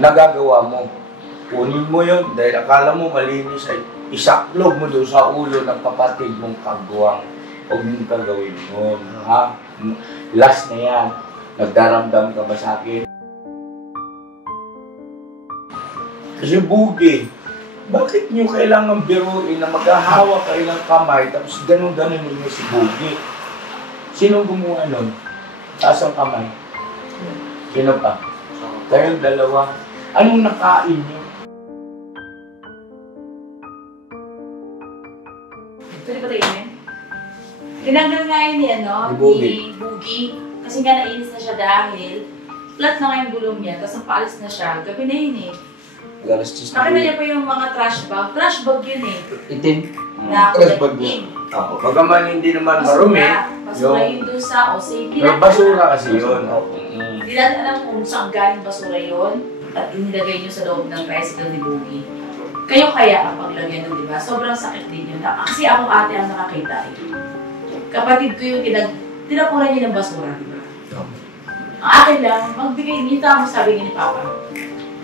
nagagawa mo. Kunin mo yun dahil akala mo malinis ay isaklog mo doon sa ulo ng kapatid mong kagwang. Huwag mong gagawin yun. Ha? Last na yan. Nagdaramdam ka ba sa akin? Kasi bugi. Bakit nyo kailangan biruin na maghahawa kayo ng kamay tapos ganun-ganun ninyo si bugi? Sino gumawa nun? Taas ang kamay. Sino pa? Kayong dalawa. Anong nakain nyo? Pwede ba tayo yun? Tinanggal nga yun ni Bugi. Kasi nga nainis na siya dahil flat na nga yung gulong niya, tapos napaalis na siya. Gabi na yun eh. Nakita niya pa yung mga trash bag. Trash bag yun eh. Itim? Na trash bag yun. Ako. Bagaman hindi naman marumi. Basura yun doon sa OC. Basura kasi yun. Hindi natin alam kung saan galing basura yun at inilagay nyo sa loob ng tricycle ni Bugi. Kayo kaya ang paglagyan nun, di ba? Sobrang sakit din yun. Kasi akong ate ang nakakita eh. Kapatid ko yung tinapunan niya ng basura, di ba? Ang akin lang, magbigay nito ang sabi ni Papa.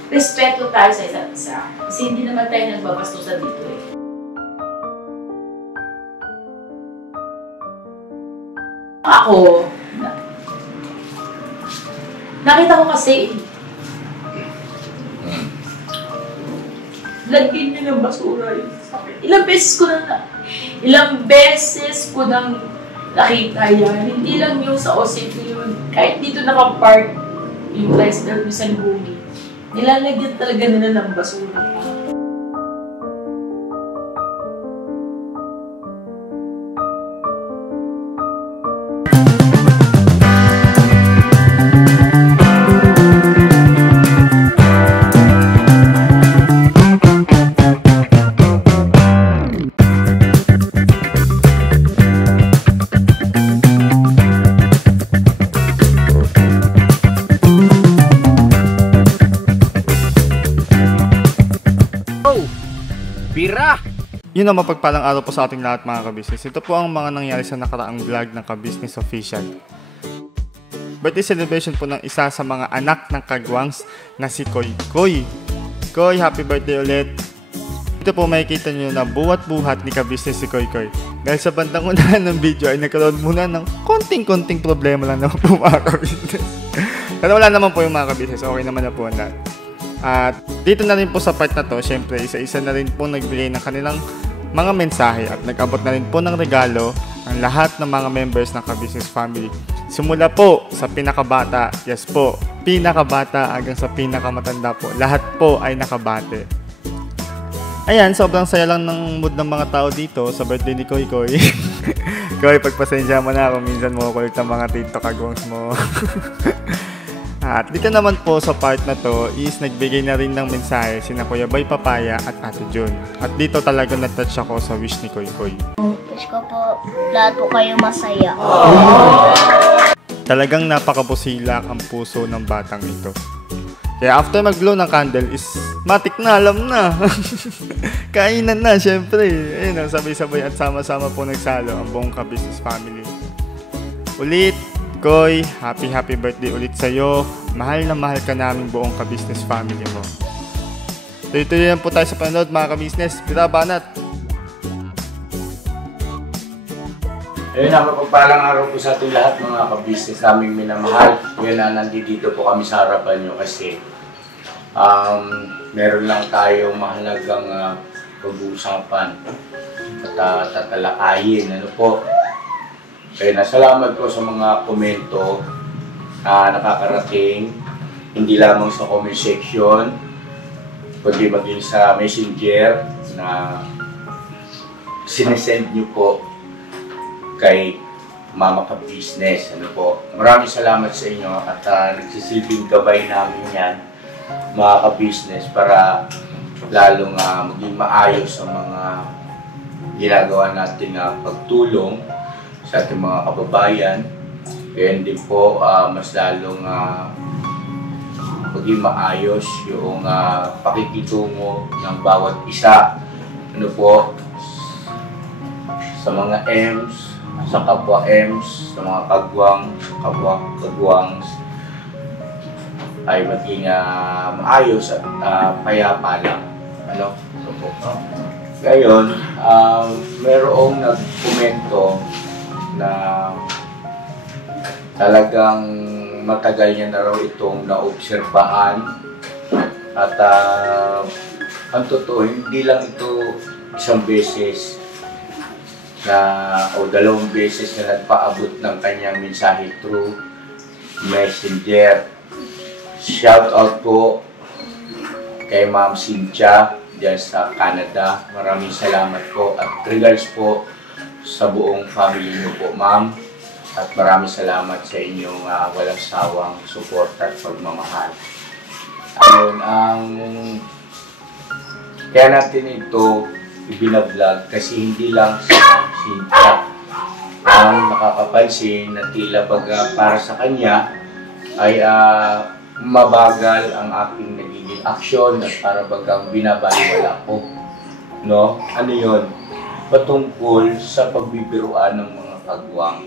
Respeto tayo sa isa't isa. Kasi hindi naman tayo nagbabastusan dito eh. Ako, nakita ko kasi, lagyan niyo ng basura yun. Ilang beses ko nang nakita yan. Hindi lang yung sa OCP yun. Kahit dito nakapark yung tricycle sa Bugi. Nilalagyan talaga nila ng basura. Bira! Yun ang mapagpalang araw po sa ating lahat mga kabisnes. Ito po ang mga nangyari sa nakaraang vlog ng Kabisnes Official. Birthday celebration po ng isa sa mga anak ng kagwangs na si Koy Koy. Koy, happy birthday ulit! Ito po makikita nyo na buhat-buhat ni Kabisnes si Koy Koy. Dahil sa bandang unahan ng video ay nagkaroon muna ng konting-konting problema lang naman po mga kabisnes. Pero wala naman po yung mga kabisnes, okay naman na po ang lahat. At dito na rin po sa part na to, syempre isa-isa na rin po nagbigay ng kanilang mga mensahe at nag-abot na rin po ng regalo ang lahat ng mga members ng Kabisnes Family. Simula po sa pinakabata, yes po, pinakabata hanggang sa pinakamatanda po, lahat po ay nakabate. Ayan, sobrang saya lang ng mood ng mga tao dito sa birthday ni Koy Koy. Koy, pagpasensya mo na kung minsan mo kulit ang mga TikTok agwangs mo. At dito naman po sa part na to is nagbigay na rin ng mensahe sina Kuya Boy Papaya at Ate Jun. At dito talaga na-touch ako sa wish ni Koy Koy. Wish ko po lahat po kayo masaya. Talagang napakabusilak ang puso ng batang ito. Kaya after mag-blow ng candle is matik na, alam na. Kainan na, syempre. Ayun, sabay-sabay at sama-sama po nagsalo ang buong Kabisnes Family. Ulit, Koy, happy birthday ulit sa'yo. Mahal na mahal ka namin buong Kabisnes Family mo. Tuloy-tuloy lang po tayo sa panonood mga kabisnes. Pira banat! Ayun, napapagpalang araw po sa ating lahat mga kabisnes naming minamahal. Ngayon na nandito po kami sa harapan nyo kasi meron lang tayong mahalagang pag-uusapan at tatalakayin. Ano po? Kaya nasalamat ko sa mga komento na nakakarating, hindi lamang sa comment section, kundi maging sa messenger na sinesend nyo po kay Mama Kabisnes. Ano po? Maraming salamat sa inyo at nagsisilbing gabay namin yan, mga kabisnes, para lalong maging maayos ang mga ginagawa natin na pagtulong sa ating mga kababayan. Kaya din po mas lalong maging maayos yung pakikitungo ng bawat isa. Ano po? Sa mga M's, sa kapwa M's, sa mga kagwangs. ay maging maayos at payapa lang. Ano? Ngayon, mayroong nagkomento na talagang matagal niya na raw itong naobserbahan at ang totoo, hindi lang ito isang beses o 2 beses na nagpaabot ng kanyang mensahe through Messenger. Shout out po kay Ma'am Cynthia dyan sa Canada. Maraming salamat po at regards po sa buong family niyo po, Ma'am. At maraming salamat sa inyong walang sawang support at pagmamahal. Ayun, kaya natin ito ibinablog kasi hindi lang si Ma'am Cynthia ang nakakapansin na tila para sa kanya ay mabagal ang aking nagiging aksyon at para bagang binabaliwala ko. No? Ano yun? Patungkol sa pagbibiruan ng mga kagwang.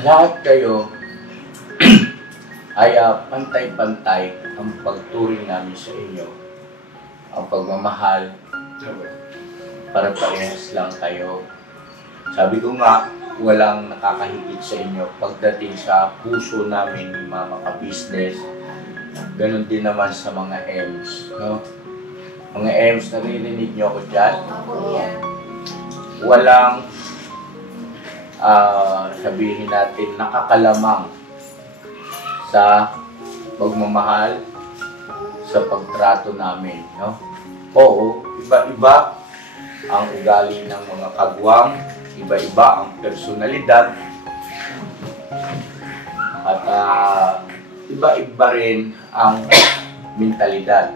Lahat kayo ay pantay-pantay ang pagturing namin sa inyo. Ang pagmamahal, para parehas lang kayo. Sabi ko nga, walang nakakahigit sa inyo pagdating sa puso namin ni mga ka-business. Ganon din naman sa mga M's. No? Mga M's, naririnig nyo ako dyan? Walang sabihin natin nakakalamang sa pagmamahal, sa pagtrato namin. No? Oo, iba-iba ang ugali ng mga kagwang, iba-iba ang personalidad, at iba-iba rin ang mentalidad.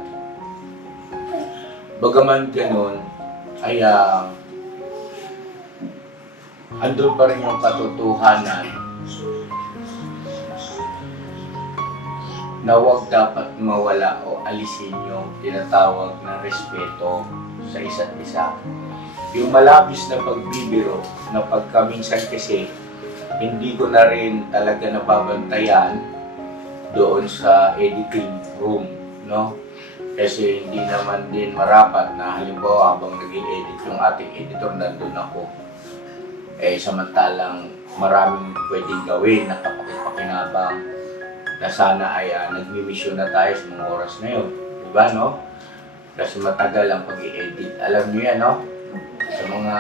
Bagaman ganun, ay andun pa rin yung katotohanan na huwag dapat mawala o alisin yung tinatawag na respeto sa isa't isa. Yung malapis na pagbibiro na pagkaminsan kasi hindi ko na rin talaga nababantayan doon sa editing room, no? Kasi hindi naman din marapat na halimbawa habang nag-edit yung ating editor, nandun ako. Samantalang maraming pwedeng gawin na kapakinabangan na sana ay nagmimisyon na tayo sa mga oras na yun. Diba, no? Kasi matagal ang pag-i-edit. Alam niyo yan, no? Sa mga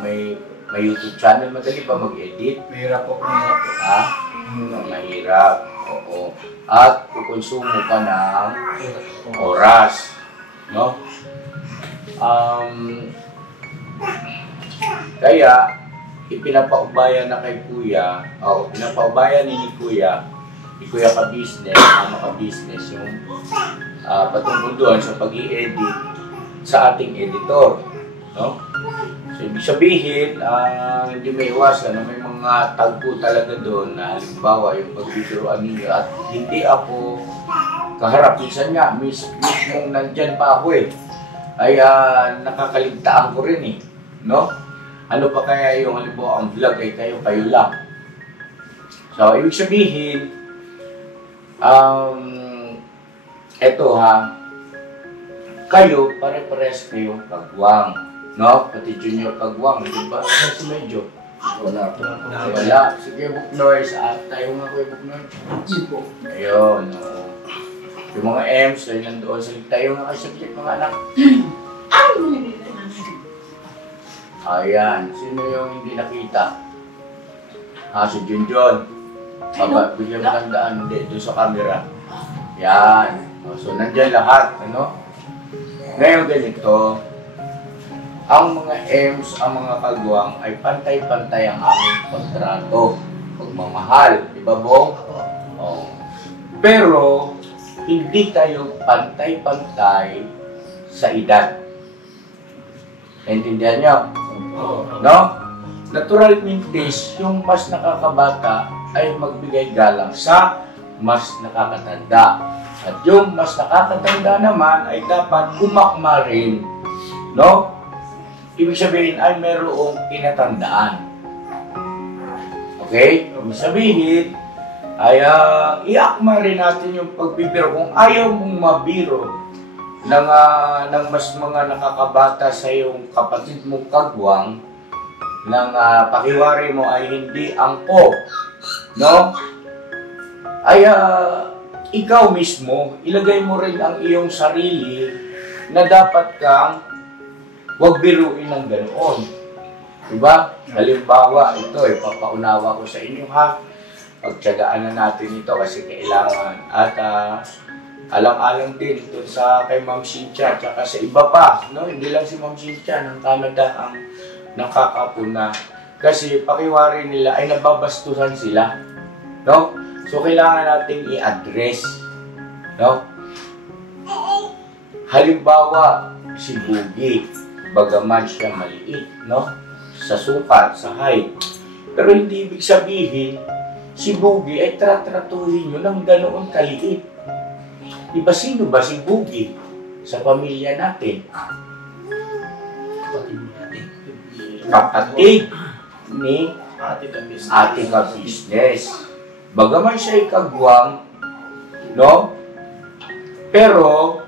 may YouTube channel, madali ba mag-edit? Mahirap po, mahirap po. Ha? Mahirap. Oo. At kukonsumo ka ng oras. No? Kaya, ipinapaubayan na kay Kuya, pinapaubayan ni Kuya ka-business, ka-business, yung patungkol doon sa pag-i-edit sa ating editor. No? So, ibig sabihin, hindi may iwasan na may mga tagpo talaga doon na halimbawa yung pagbibiruan ninyo at hindi ako kaharap. Minsan nga, mismong nandyan pa ako ay nakakaligtaan ko rin no? Ano pa kaya yung halimbawa ang vlog ay kayo lang. So, ibig sabihin, eto kayo, pare-pares kayong kagwang, no? Pati Junior kagwang, di ba? Ano si Medyo? Wala po. Wala. Sige, Book Noise, tayo nga kayo, Book Noise. Ipo. Ayun, no. Yung mga M's, ay nandoon sa tayo nga kayo sa clip, mga anak. Ayan, sino yung hindi nakita? Si Junjun. Bigyan mo tandaan, hindi, doon sa camera. Yan. So, nandyan lahat, ano? Ngayon ganito, ang mga M's, ang mga kagwang, ay pantay-pantay ang aming pagtrato, pagmamahal. Diba, Bong? Oh. Pero, hindi tayo pantay-pantay sa edad. Naintindihan nyo? No? Natural mintis, yung mas nakakabata ay magbigay galang sa mas nakakatanda. At yung mas nakakatanda naman ay dapat umakma rin. No? Ibig sabihin ay merong pinatandaan. Okay? Ibig sabihin, ay iakma rin natin yung pagbibiro. Kung ayaw mong mabiro ng mas mga nakakabata sa iyong kapatid mong kagwang, ng pakiwari mo ay hindi angko, no? Ay ikaw mismo, ilagay mo rin ang iyong sarili na dapat kang huwag biruin ng ganoon. Diba? Halimbawa, ito, papaunawa ko sa inyo ha. Pagtyagaan na natin ito kasi kailangan. At alang-alang din ito sa kay Ma'am Cynthia at sa iba pa. No? Hindi lang si Ma'am Cynthia ng Canada ang nakakapuna. Kasi pakiwari nila ay nababastusan sila. No? So, kailangan natin i-address. No? Halimbawa, si Bugi, bagaman siya maliit, no? Sa sukat, sa height. Pero hindi ibig sabihin, si Bugi ay tratratuhin nyo ng ganoon kaliit. Diba sino ba si Bugi sa pamilya natin? Kapatid ni ate ka business. Bagaman siya ay kagwang, no? Pero,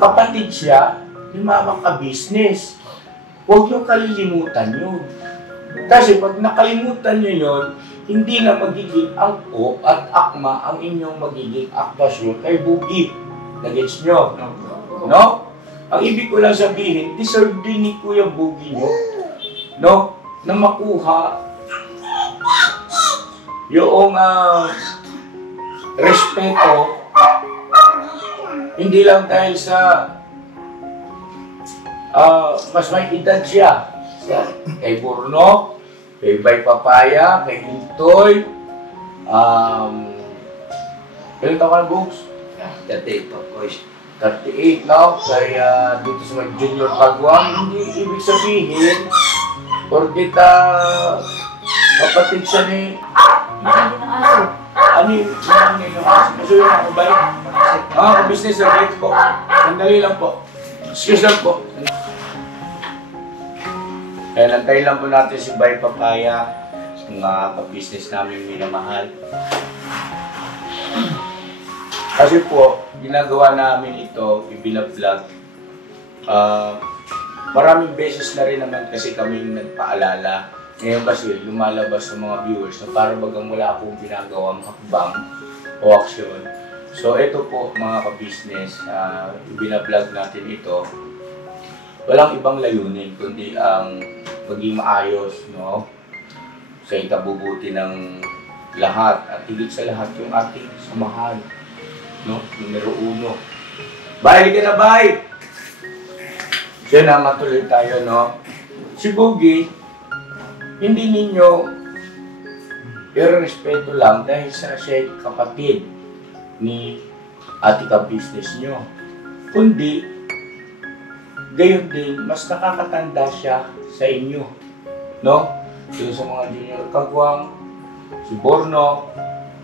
kapatid siya ni mama ka business. Huwag nyo kalilimutan yun. Kasi pag nakalimutan nyo yun, hindi na magiging angko at akma ang inyong magiging aktasyon kay Bugi. Nagets nyo? No? Ang ibig ko lang sabihin, deserve din ni Kuya Bugi nyo, no? Na makuha yung respeto, hindi lang dahil sa mas may edad siya. Kay Burno, kay Bay Papaya, kay Intoy, ilan taon ka na, Bugs? 38 po, coach. 38, no? Kaya dito sa mga junior kagwang, hindi ibig sabihin, porkit kapatid siya ni... Hindi ng aso. Ano yung aso? Aso yung ako ba yun? Business rate po. Sandali lang po. Excuse lang po. Kaya nantayin lang po natin si Bay Papaya, mga ka-business namin minamahal. Kasi po, ginagawa namin ito, ibinablog. Maraming beses na rin naman kasi kaming nagpaalala. Ngayon kasi lumalabas sa mga viewers na para bagang wala akong ginagawang hakbang o aksyon. So ito po mga ka-business, ibinablog natin ito. Walang ibang layunin kundi ang maging maayos, no? Sa ikabubuti ng lahat at higit sa lahat yung ating samahan, no? Numero 1. Bye ka na, bye! Siya na matuloy tayo, no? Si Bugi, hindi ninyo irespeto lang dahil sa siya kapatid ni ate ka-business nyo. Kundi, gayon din, mas nakakatanda siya sa inyo. No? Yung sa mga junior kagwang, si Borno,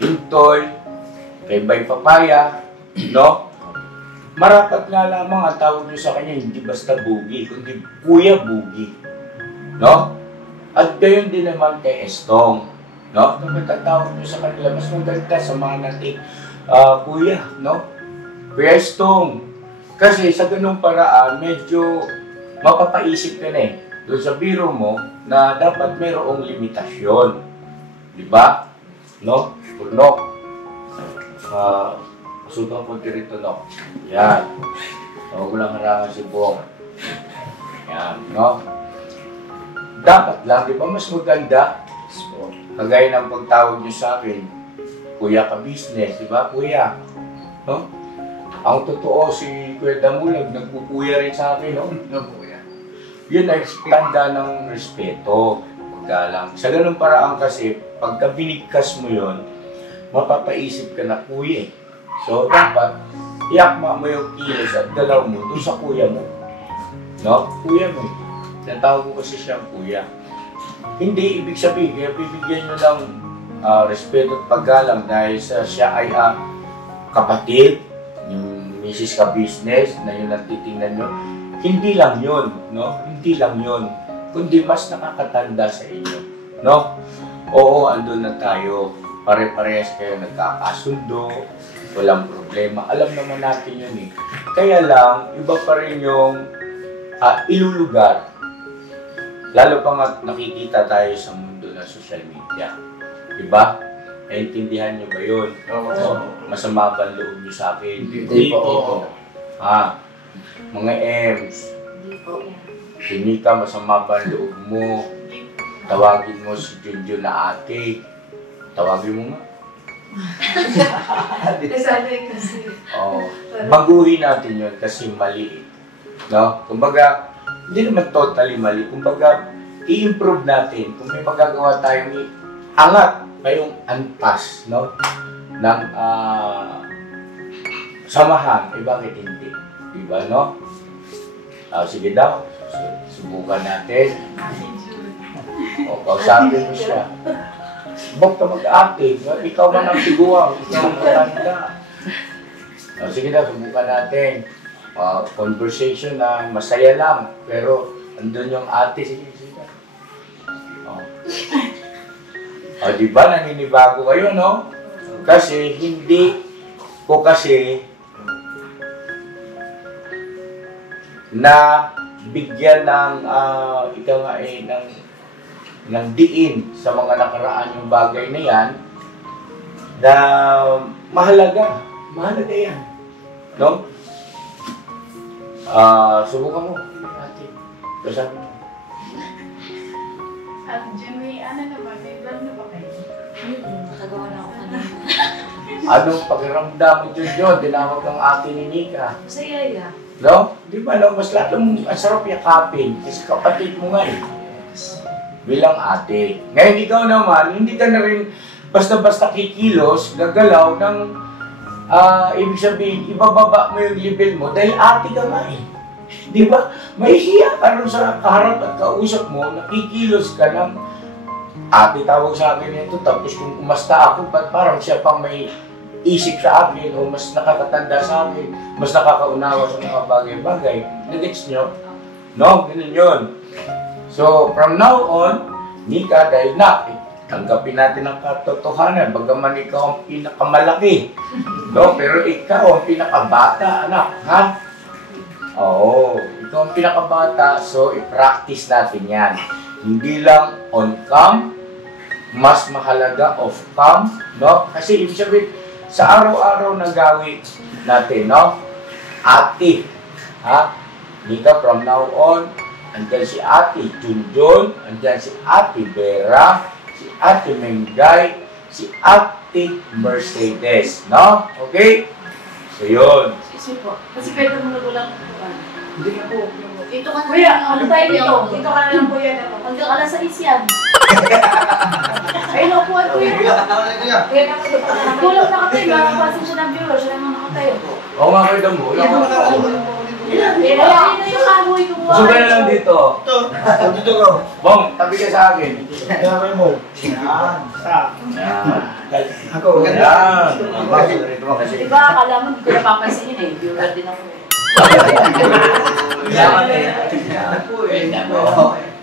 Intoy, kay Bay Papaya, no? Marapat nga lamang ang tawag nyo sa kanya, hindi basta Bugi, kundi Kuya Bugi. No? At gayon din naman kay Estong. No? Kapag ang tawag nyo sa kanila, mas maganda sa mga nating kuya, no? Kuya Estong. Kasi sa ganung paraan, medyo mapapaisip ka na eh. Doon sa biro mo na dapat mayroong limitasyon. Di ba? No? Burno. Pasutang po dito, no? Yan. Huwag ko lang harangan si Buong. Yan, no? Dapat lang, di ba mas maganda? Kagaya ng pagtawag niyo sa akin, Kuya ka-business, di ba? Kuya. No? Ang totoo, si Kuya Damulag, nagpupuya rin sa akin, no? Kuya. Yun ay tanda ng respeto, paggalang. Sa ganung paraan kasi, pagka binigkas mo yun, mapapaisip ka na kuya. So, dapat, iakma mo yung kilos at galaw mo doon sa kuya mo. No? Kuya mo. Natawag ko kasi siyang kuya. Hindi ibig sabihin, kaya bibigyan nyo ng respeto at paggalang dahil siya ay kapatid, yung misis ka-business na yun ang titingnan nyo. Hindi lang yun, no? Hindi lang yun. Kundi mas nakakatanda sa inyo, no? Oo, andun na tayo. pare-parehas kayo nagkakasundo, walang problema. Alam naman natin yun eh. Kaya lang, iba pa rin yung ilulugar. Lalo pa nga nakikita tayo sa mundo ng social media. Diba? Naintindihan niyo ba yun? Oo. Masama ba ang loob niyo sa akin? Hindi po. Mga Ems, Hindi po. hindi ka masama ba ang loob mo? Tawagin mo si Junjun na ate. Tawagin mo nga. Sabi kasi. Baguhin natin yun kasi mali. No? Kumbaga, hindi naman totally mali. Kumbaga, i-improve natin. Kung may magagawa tayong angat kayong antas, no? Ng samahan, bakit hindi? Diba, no? Sige daw, subukan natin. Kausapin mo siya. Huwag ka mag-ate. Ikaw man ang tiguang. Ikaw ang matanda. Sige daw, subukan natin. Conversation na masaya lang. Pero, andun yung ate. Sige. Diba, naninibago kayo, no? Kasi, hindi ko kasi na bigyan ng ng diin sa mga nakaraan yung bagay na yan na mahalaga yan, no? Subukan mo ate. Kasabi mo. At Jimmy, ano naman, may vlog na ba kayo? Nakagawa na ako kanina. Anong pakiramdam mo dyan? Dinawag ng ate ni Nika. Masaya ya. No? Di ba, no? Mas lalong ang sarap yakapin. Kasi kapatid mo nga eh. Bilang ate. Ngayon ikaw naman, hindi ka na rin basta-basta kikilos, gagalaw ng ibig sabihin, ibababa mo yung level mo dahil ate ka nga eh. Di ba? Mahihiya ka rin sa kaharap at kausap mo, nakikilos ka ng ate tawag sa akin ito, tapos kung umasta ako, ba't parang siya pang may isip sa akin o mas nakakatanda sa akin, mas nakakaunawa sa mga bagay-bagay. Nagets nyo? No, ganun yun. So, from now on, Nika, dahil tanggapin natin ang katotohanan, bagaman ikaw ang pinakamalaki. No, pero ikaw ang pinakabata, anak, ha? Oo, ikaw ang pinakabata, so i-practice natin yan. Hindi lang on cam, mas mahalaga off cam, no? Kasi ibig sabihin, sa araw-araw na gawin natin, no? Ate, ha? Nika, from now on, andyan si Ate Junjun, andyan si Ate Vera, si Ate Mengay, si Ate Mercedes, no? Okay? So, yun. Excuse me po. Kasi pwede mo nagulang po. Hindi na po. Dito ka na. Kuya, ano tayo dito? Dito ka na lang po yan. Hanggang alas 6 yan. Ayun, upuan ko yun. Kuya, kulang na kape. Makapasin siya ng bureau. Siya naman nakatayo. Oo nga kayo damo. Kaya yun na yung kahoy ko. Suga na lang dito. Dito ka. Bong, tabi ka sa akin. Kaya mo. Yan. Yan. Ako. Yan. Rito mo kasi. Diba, akala mo hindi ko napapansin yun eh. Viewer din ako eh.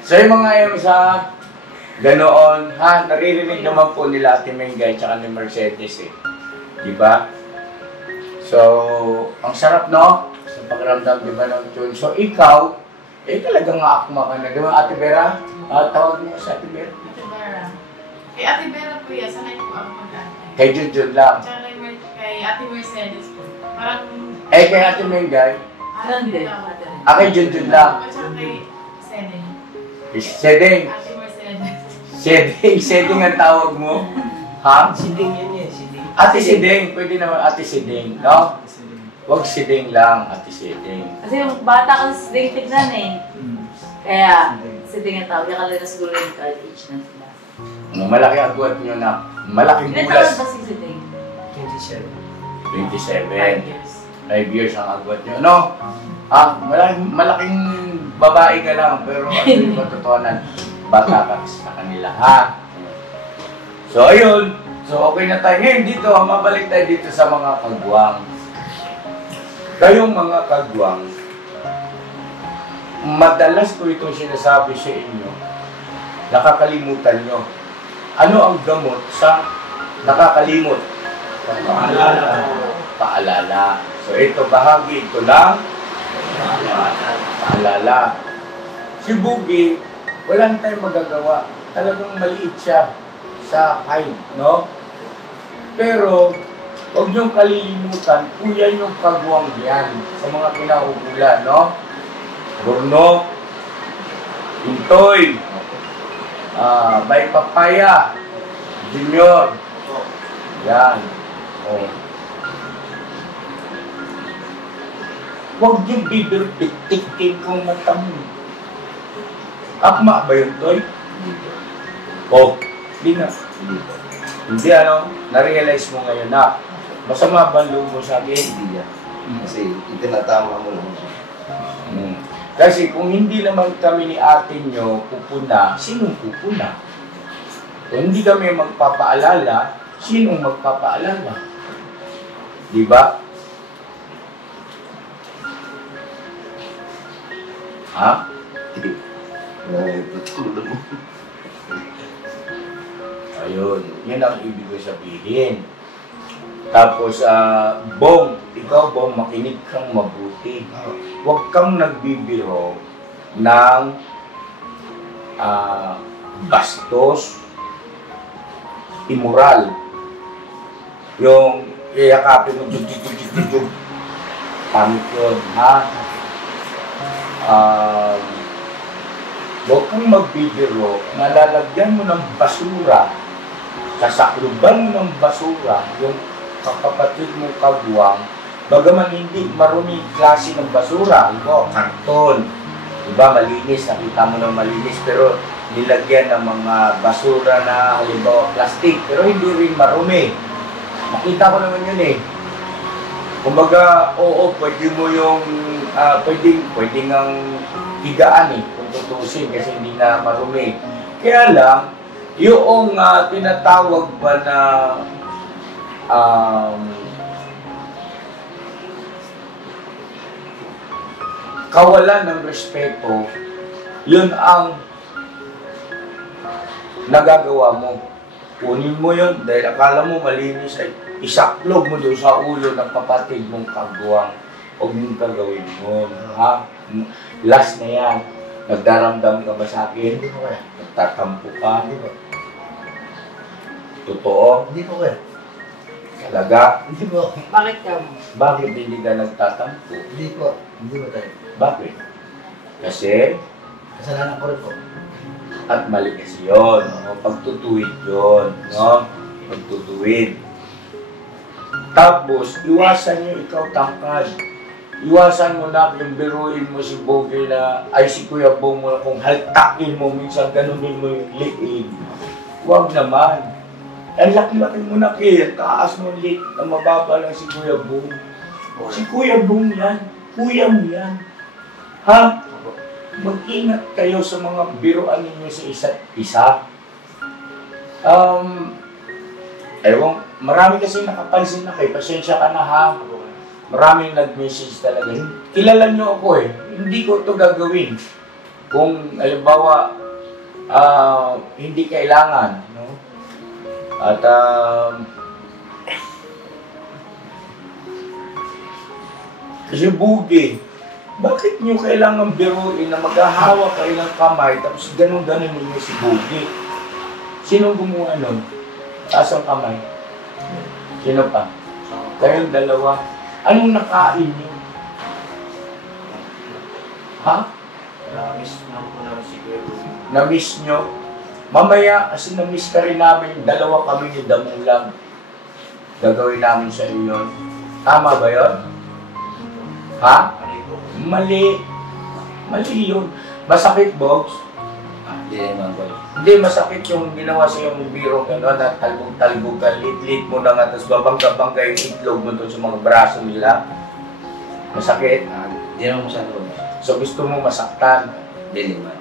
So yung mga yung sa ganoon, ha, naririnig naman po nila Ate Mengay tsaka ni Mercedes eh. Diba? So, ang sarap no? Sa pakiramdam, diba ng tune? So ikaw, talagang akma ka na. Diba Ate Vera? Tawag mo sa Ate Vera. Ate Vera. Kay Ate Vera po yan, sanay po ako mag-ate. Kay Junjun lang. Tsaka kay Ate Mercedes po. Parang... Kay Ate Mengay. Parang din. Kay Junjun lang. Tsaka kay Sedeng. Sedeng. Ate Mercedes. Sedeng ang tawag mo. Ha? Siding yan eh. Siding. Ate Sedeng. Pwede naman Ate Sedeng, no? Huwag Sedeng lang, Ate Sedeng. Kasi yung bata kasi siding tignan eh. Kaya, siding ang tawag. Kaya na siguro yung college na sila. Malaki agwat nyo na. Malaking Ilan taon bulas. ba si siding? 27. 27. 5 years. 5 years ang agwat nyo. No? Malaking babae ka lang. Pero ano yung matotohanan? Bata ka sa kanila, ha? So, ayun. So, okay na tayo. Ngayon dito, mabalik tayo dito sa mga kagwang. Kayong mga kagwang, madalas ko itong sinasabi sa inyo, nakakalimutan nyo. Ano ang gamot sa Nakakalimot. Paalala. So ito bahagi ito lang paalala. Si Boogie, wala tayong magagawa. Talagang maliit siya sa height, no? Pero, huwag niyong kalilimutan, kuya yung kagwang yan sa mga kinauulan, no? Bruno, Intoy, Bay Papaya, Junior, yan. Oh. Huwag yung bibir-tik-tik kung mata mo. Akma ba yun, Toy? Oh, hindi na. Hindi ano, na-realize mo ngayon na masama ba ang loob mo sa akin? Hindi yan. Kasi itinatama mo lang. Kasi kung hindi naman kami ni ate nyo pupuna, sinong pupuna? Kung hindi kami magpapaalala, sinong magpapaalala? Di ba? Ha? Tutulog mo. Ayun, yun ang ibig ko sabihin. Tapos, Bong, ikaw Bong, makinig kang mabuti. Huwag kang nagbibiro ng bastos, immoral. Yung iyakapin mo, jug, pangit yun, ha? Huwag kang magbibiro na lalagyan mo ng basura, sasakluban mo ng basura, yung kapapatid mong kagwang, bagaman hindi marumi klase ng basura, ito, karton, diba, malinis, nakita mo ng malinis, pero nilagyan ng mga basura na halimbawa plastic, pero hindi rin marumi. Nakita ko naman yun eh. Kumbaga, oo, pwede mo yung, pwedeng ang higaan eh, kung tutusin, kasi hindi na marumi. Kaya lang, yung tinatawag ba na kawalan ng respeto, yun ang nagagawa mo. Kunin mo yun dahil akala mo malinis ay isaklog mo doon sa ulo ng kapatid mong kagwang. Huwag mong gagawin mo. Ha? Last na yan. Nagdaramdam ka ba sa akin? Hindi ko kaya. Nagtatampo ka? Hindi ko. Totoo? Hindi ko kaya. Talaga? Hindi ko. Bakit ka mo? Bakit hindi ka nagtatampo? Hindi ko. Hindi ko tayo. Bakit? Kasi Kasalanan ko rin po. at mali kasi yun. No? Pagtutuwid yun. No? Pagtutuwid. Tapos, iwasan nyo ikaw tangkad. Iwasan mo na yung biruin mo si Bogey na, ay si Kuya Bong mo na kung haltakin mo, minsan ganunin mo yung liig. Huwag naman. Ang laki-laki mo na kaya, taas mo liig na mababa lang si Kuya Bong. Si Kuya Bong yan. Kuya mo yan. Ha? Mag-ingat kayo sa mga biruan ninyo sa isa't isa. Ewan, marami kasi nakapansin na kayo. Pasensya ka na ha. Maraming nag-message talaga. Kilala nyo ako eh. Hindi ko ito gagawin. Kung, halimbawa, hindi kailangan. No? At, kasi Boogie, bakit nyo kailangan biruin na maghahawak kayo ng kamay tapos ganun-ganun ninyo si Boogie? Sino gumawa nun? Taas ang kamay. Sino pa? Kayong dalawa. Anong nakain nyo? Ha? Na-miss nyo? Mamaya, kasi na-miss ka rin namin, dalawa kami ni Damulang. Gagawin namin sa iyo yun. Tama ba yun? Ha? Mali. Mali yun. Masakit, Bogs? Hindi naman ko. Hindi, masakit yung ginawa sa yung biro gano'n na talbog-talbog ka, lit-lit mo na nga, tapos babangga-bangga yung itlog mo doon sa mga braso nila. Masakit. Hindi naman masyado. So gusto mo masaktan. Hindi naman.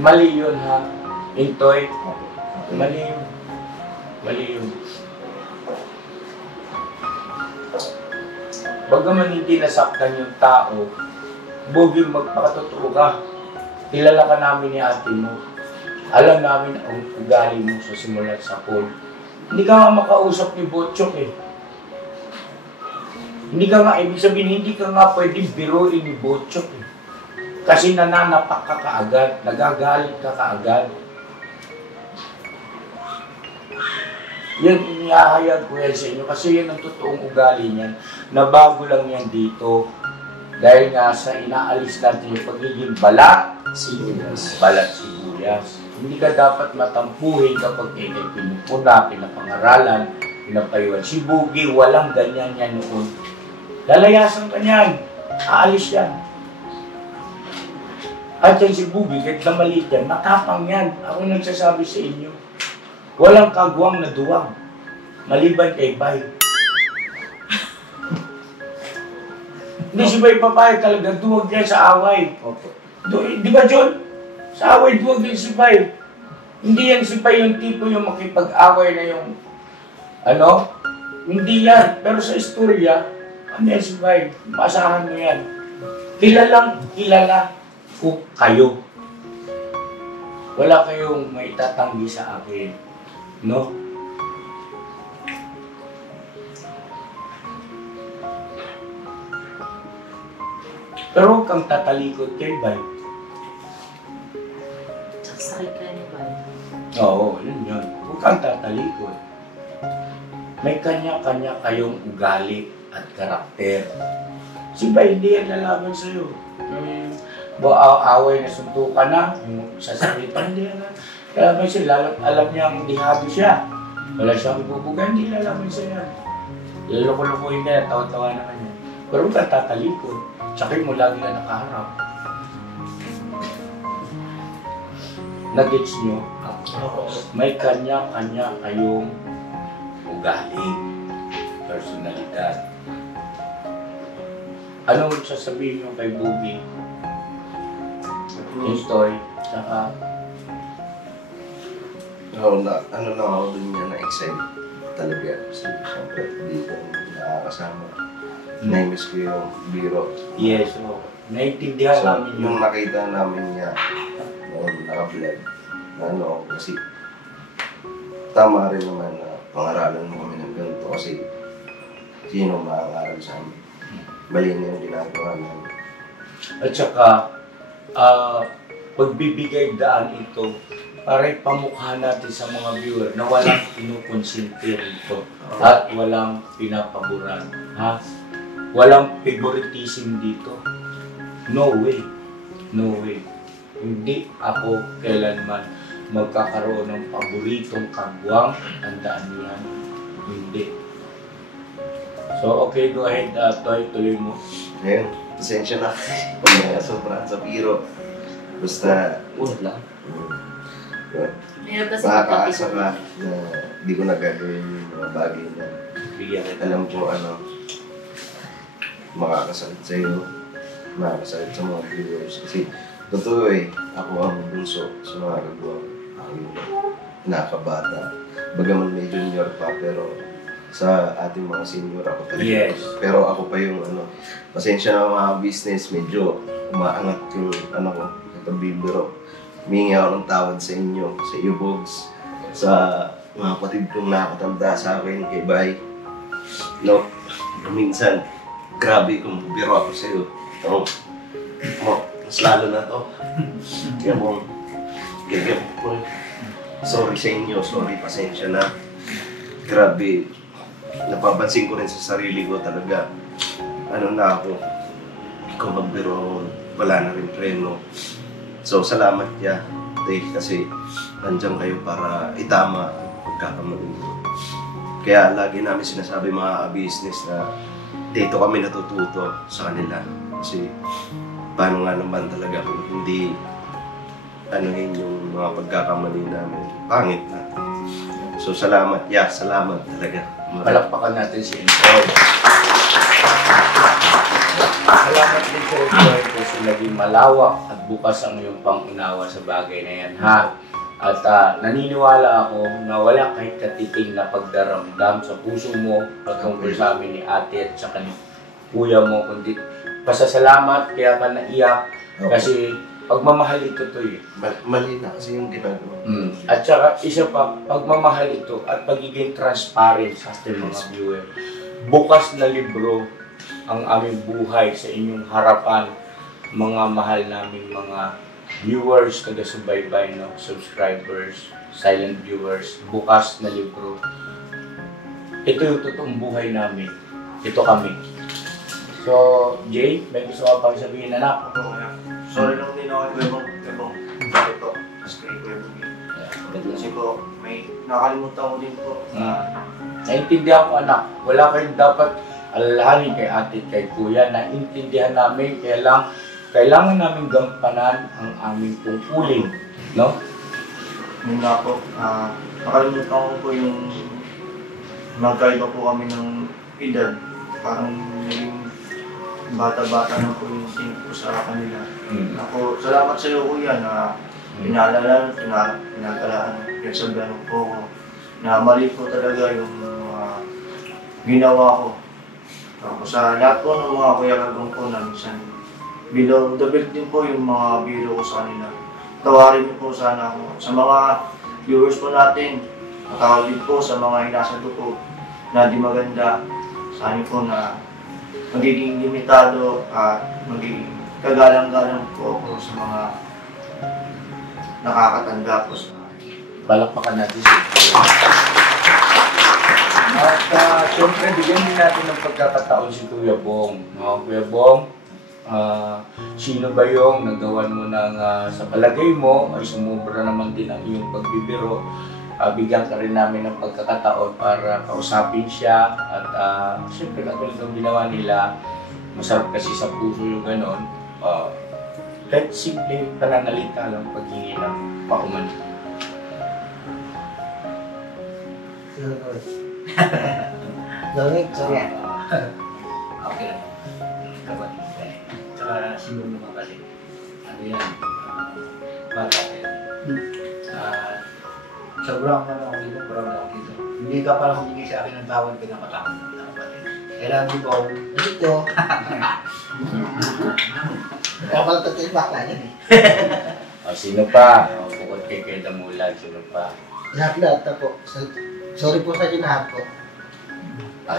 Mali yun ha. Intoy. Mali yun. Mali yun. Bagaman hindi nasaktan yung tao, Bogey, magpakatotoo ka. Kilala ka namin ni ate mo. Alam namin ang ugali mo sa simulat sa pool. Hindi ka nga makausap ni Botchok eh. Hindi ka nga, ibig sabihin, hindi ka nga pwedeng biruin ni Botchok eh. Kasi nananapak ka kaagad, nagagalit ka kaagad. Yan, inihahayag ko yan sa inyo kasi yan ang totoong ugali niyan. Nabago lang yan dito. Dahil nga sa inaalis natin yung pagiging balat sibuyas. Hindi ka dapat matampuhin kapag kayo pinupuna, pinapangaralan, pinapayuan. Si Boogie, walang ganyan yan noon. Lalayasan ka niyan. Aalis yan. At yan si Boogie, kahit na maliit yan, matapang yan. Ako nagsasabi sa inyo. Walang kagwang na duwang. Maliban kay Bay. Hindi si Bay papayag talaga, duwag yan sa away. Di ba, John? Sa away, duwag yan si Bay. Hindi yan si Bay yung tipo yung makipag-away na yung hindi yan. Pero sa istorya, ano yan si Bay? Maasahan mo yan. Kilala ko kayo. Wala kayong may tatanggi sa akin. No? Pero huwag kang tatalikod kay Bay. Sakit ka niya ba? Oo, yun. Huwag kang tatalikod. May kanya-kanya kayong ugali at karakter. Si Bay, hindi yan lalaban sa'yo. Away na suntukan na, sasakitan, hindi yan. Lalaban siya, lalo't alam niyang dihado siya. Wala siyang bubuga, hindi lalaban siya yan. Lalo-lukuhin ka yan, tawa-tawa naman yan. Pero huwag kang tatalikod. Tsaka mo lagi na nakaharap. Nag-gets nyo? May kanya-kanya kayong ugali, personalidad. Anong sasabihin nyo kay Boogie? Toy, saka... Ako dun niya na-excite talaga. Kasi siyempre dito nakakasama. Na-miss ko yung biro. Yes, so, naiintindihan namin yung nakita namin niya noon naka-vlog. Kasi tama rin naman na pangaralan mo kami ng ganito kasi sino makakaral sa amin. Bali na yung ginagawa namin. At saka, pagbibigay daan ito para ipamukha natin sa mga viewer na walang kinukonsinti rito at walang pinapaboran. Ha? Walang favoritism dito. No way. No way. Hindi ako kailanman magkakaroon ng paboritong kagwang. Tandaan niyo yan. Hindi. So, okay, go ahead, Toy. Tuloy mo. Ngayon, pasensya na. Pag sobrang sa biro. Basta, lang. Meron kasi makakaasa ka na hindi ko nagagawin yung mga bagay na Bigyan kita. alam ko makakasakit sa'yo, makakasakit sa mga viewers. Kasi totoo ako ang bunso sa mga kagwang. Ako yung nakabata. Bagaman may junior pa, pero sa ating mga senior ako talaga. Yes. Pero ako pa yung pasensya na mga business, medyo umaangat yung ko, katabibiro. Humingi ako ng tawad sa inyo, sa iyo, Bogs, sa mga kapatid kong nakakatanda sa akin, kay Bay. Minsan, grabe kung biro ako sa iyo. Mas lalo na to. Kaya mo, sorry sa inyo, sorry, pasensya na. Grabe, napapansin ko rin sa sarili ko talaga. Na ako, ikaw magbiro, wala na rin preno. So, salamat ya, kasi nandiyan kayo para itama ang pagkakamali. Kaya lagi namin sinasabi mga business na dito kami natututo sa kanila. Kasi paano nga naman talaga kung hindi anuhin yung mga pagkakamali namin. Pangit na. So, salamat ya, salamat talaga. Palakpakan natin si Intoy. Salamat din sa Intoy kasi naging malawak at bukas ang iyong pangunawa sa bagay na yan, ha? At naniniwala ako na wala kahit katiting na pagdaramdam sa puso mo patungkol sa amin ni ate at sa kuya mo, kundi pasasalamat kaya ka naiyak kasi pagmamahal ito to eh. Mali na kasi yung ginagawa. At saka isa pa, pagmamahal ito at pagiging transparent sa ating mga viewer. Bukas na libro ang aming buhay sa inyong harapan, mga mahal naming mga viewers, taga-subaybay, no? Subscribers, silent viewers, bukas na libro. Ito yung totoong buhay namin. Ito kami. So, Jay, may gusto ka pang sabihin, anak? Sorry lang din ako kay Bong. Ito, mas kay Kuya Bong. Kasi po, may nakalimutan ko din po. Naintindihan ko, anak. Wala kayong dapat alalahanin kay ate, kay kuya. Naintindihan namin, kailangan namin gampanan ang aming tungkulin. No? Yun nga po, nakalimutan ko po yung magkaiba po kami ng edad. Parang yung bata-bata na po yung tingin ko sa kanila. Ako, salamat sa iyo kuya na pinaalala, pinagsabihan po ko na mali po talaga yung ginawa ko. Tapos sa lahat po ng mga kuya kagong po na minsan below the belt din po yung mga biro ko sa kanila. Tawarin niyo po sana ako. Sa mga viewers po natin, matawag din po sa mga inasagot po na di maganda. Sana po na magiging limitado at magiging kagalang-galang po ako sa mga nakakatanda po sa Palakpakan natin si Kuya. At syempre, bigyan din natin ng pagkakataon si Kuya Bong. No? Kuya Bong, sino ba yung nagawan mo ng sa palagay mo ay sumubra naman din ang iyong pagbibiro? Bigyan ka rin namin ng pagkakataon para kausapin siya at siyempre katulad ng ginawa nila, masarap kasi sa puso yung ganon. Kahit simple pananalita lang paghingi ng pauman. Lamig, sorry. Okay lang. Kapatid ka eh. Tsaka sinunod ka kasi. Ano yan? Bata yan. Sobrang ako dito, proud ako dito. Hindi ka parang humingi sa akin ng tawad, pinakatakot mo na kapatid. Kailangan di ba ako dito? Kapalitan ko yung bakla yan eh. Sino pa? Bukod kay Kuya Damulag, sino pa? Lahat po. Sorry po sa inyo lahat po.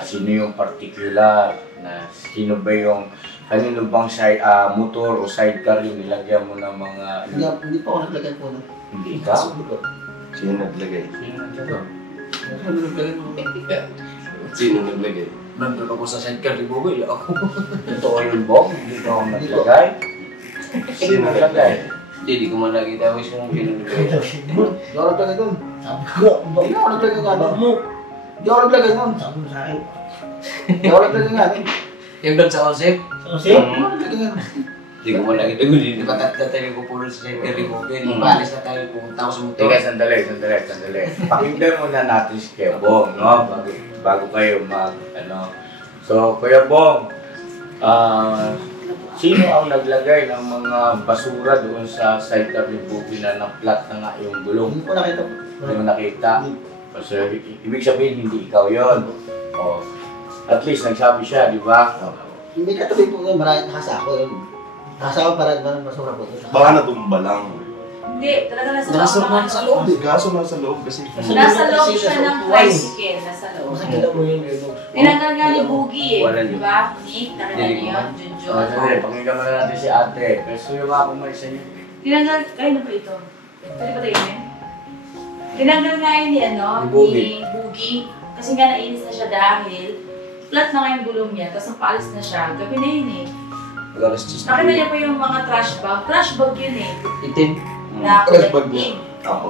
Sino yung particular na sino ba yung kanino bang motor o sidecar yung nilagyan mo ng mga Hindi po ako naglagay po nun. hindi ka? Sino naglagay? Sino naglagay? Sino naglagay? Nandun ako sa St. Carly Bogol, ako. Totoo yun, Bong? Hindi ka ako naglagay? Sino naglagay? Hindi ko man nakita ko kung sino naglagay. Hindi ako naglagay nun. Hindi ako naglagay nga nun. Hindi ako naglagay nun. Sabi mo sa akin. Hindi ako naglagay nga nun. Yung doon sa Osip? Hindi ako naglagay nga nun. Hindi ko man nakita ko. Hindi ba tatatayin ko po sa St. Carly Bogol? Paalis na tayo, pumunta ako sa motor. Teka, sandali. Pakinggan muna natin si Kuya Bong, no? Bago kayo So, Kuya Bong, sino ang naglagay ng mga basura doon sa sidecar ni Bubi na na-flat na nga yung gulong? Hindi ko nakita po. Hindi mo nakita? So, ibig sabihin, hindi ikaw yun. Oh. At least, nagsabi siya, di ba? Hindi katabi po yun. Maraming nakasako yun. Nakasako parang basura po. Baka natumba lang. Hindi, talaga nasa loob. Nasa loob. Kaso nasa loob kasi. Nasa loob siya ng tricycle, nasa loob. Makikita mo yun. Tinanggal nga ni Boogie Wala di ba? Nick, nakita niyo yun, Junjun. Sandali, pakinggan muna natin si ate. Kasi yung mga kumay sa inyo. Tinanggal, kayo na ba ito? Pwede ba tayo yun? Tinanggal nga yun ni, Ni Boogie. Boogie. Kasi nga nainis na siya dahil flat na nga yung gulong niya, tapos paalis na siya. Gabi na yun eh. Nakita niya pa yung mga trash bag. Trash bag yun eh. Itim. Na Trash bag collecting.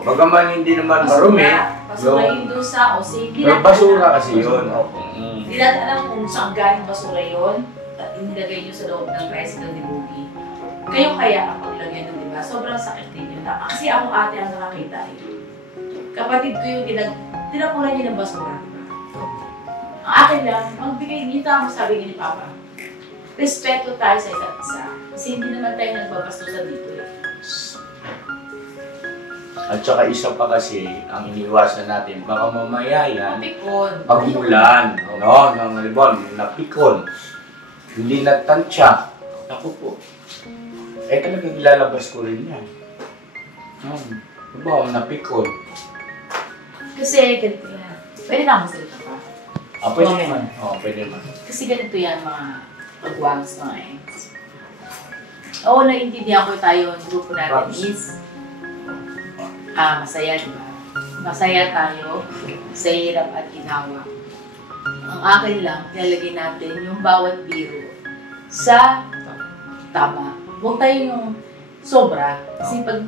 Bagaman hindi naman marumi. Basura yun doon sa OC. Pero basura kasi yun. Hindi natin alam kung saan galing basura yun at inilagay nyo sa loob ng tricycle ni Boogie. Kayo kaya ang paglagay nun, di ba? Sobrang sakit din yun. Kasi ako ate ang nakakita yun. Kapatid ko yung tinapunan niya ng basura. Ang akin lang, magbigay niyo tama sabi ni Papa. Respeto tayo sa isa't isa. Kasi hindi naman tayo nagbabastusan dito eh. At saka isa pa kasi, ang iniwasan natin, baka mamaya yan, Mapikon. pag-ulan, no? Ng libon, napikon, hindi nagtansya. Ako po. eh talagang ilalabas ko rin yan. Diba, napikon. Kasi ganito yan. Pwede na akong salita pa. Pwede naman. Pwede naman. Kasi ganito yan mga pagwangs mga ex. Oo, naiintindihan ko tayo, ang grupo natin is masaya, diba? Masaya tayo sa hirap at ginawa. Ang akin lang, ilalagay natin yung bawat biro sa tama. Huwag tayo yung sobra. Kasi pag,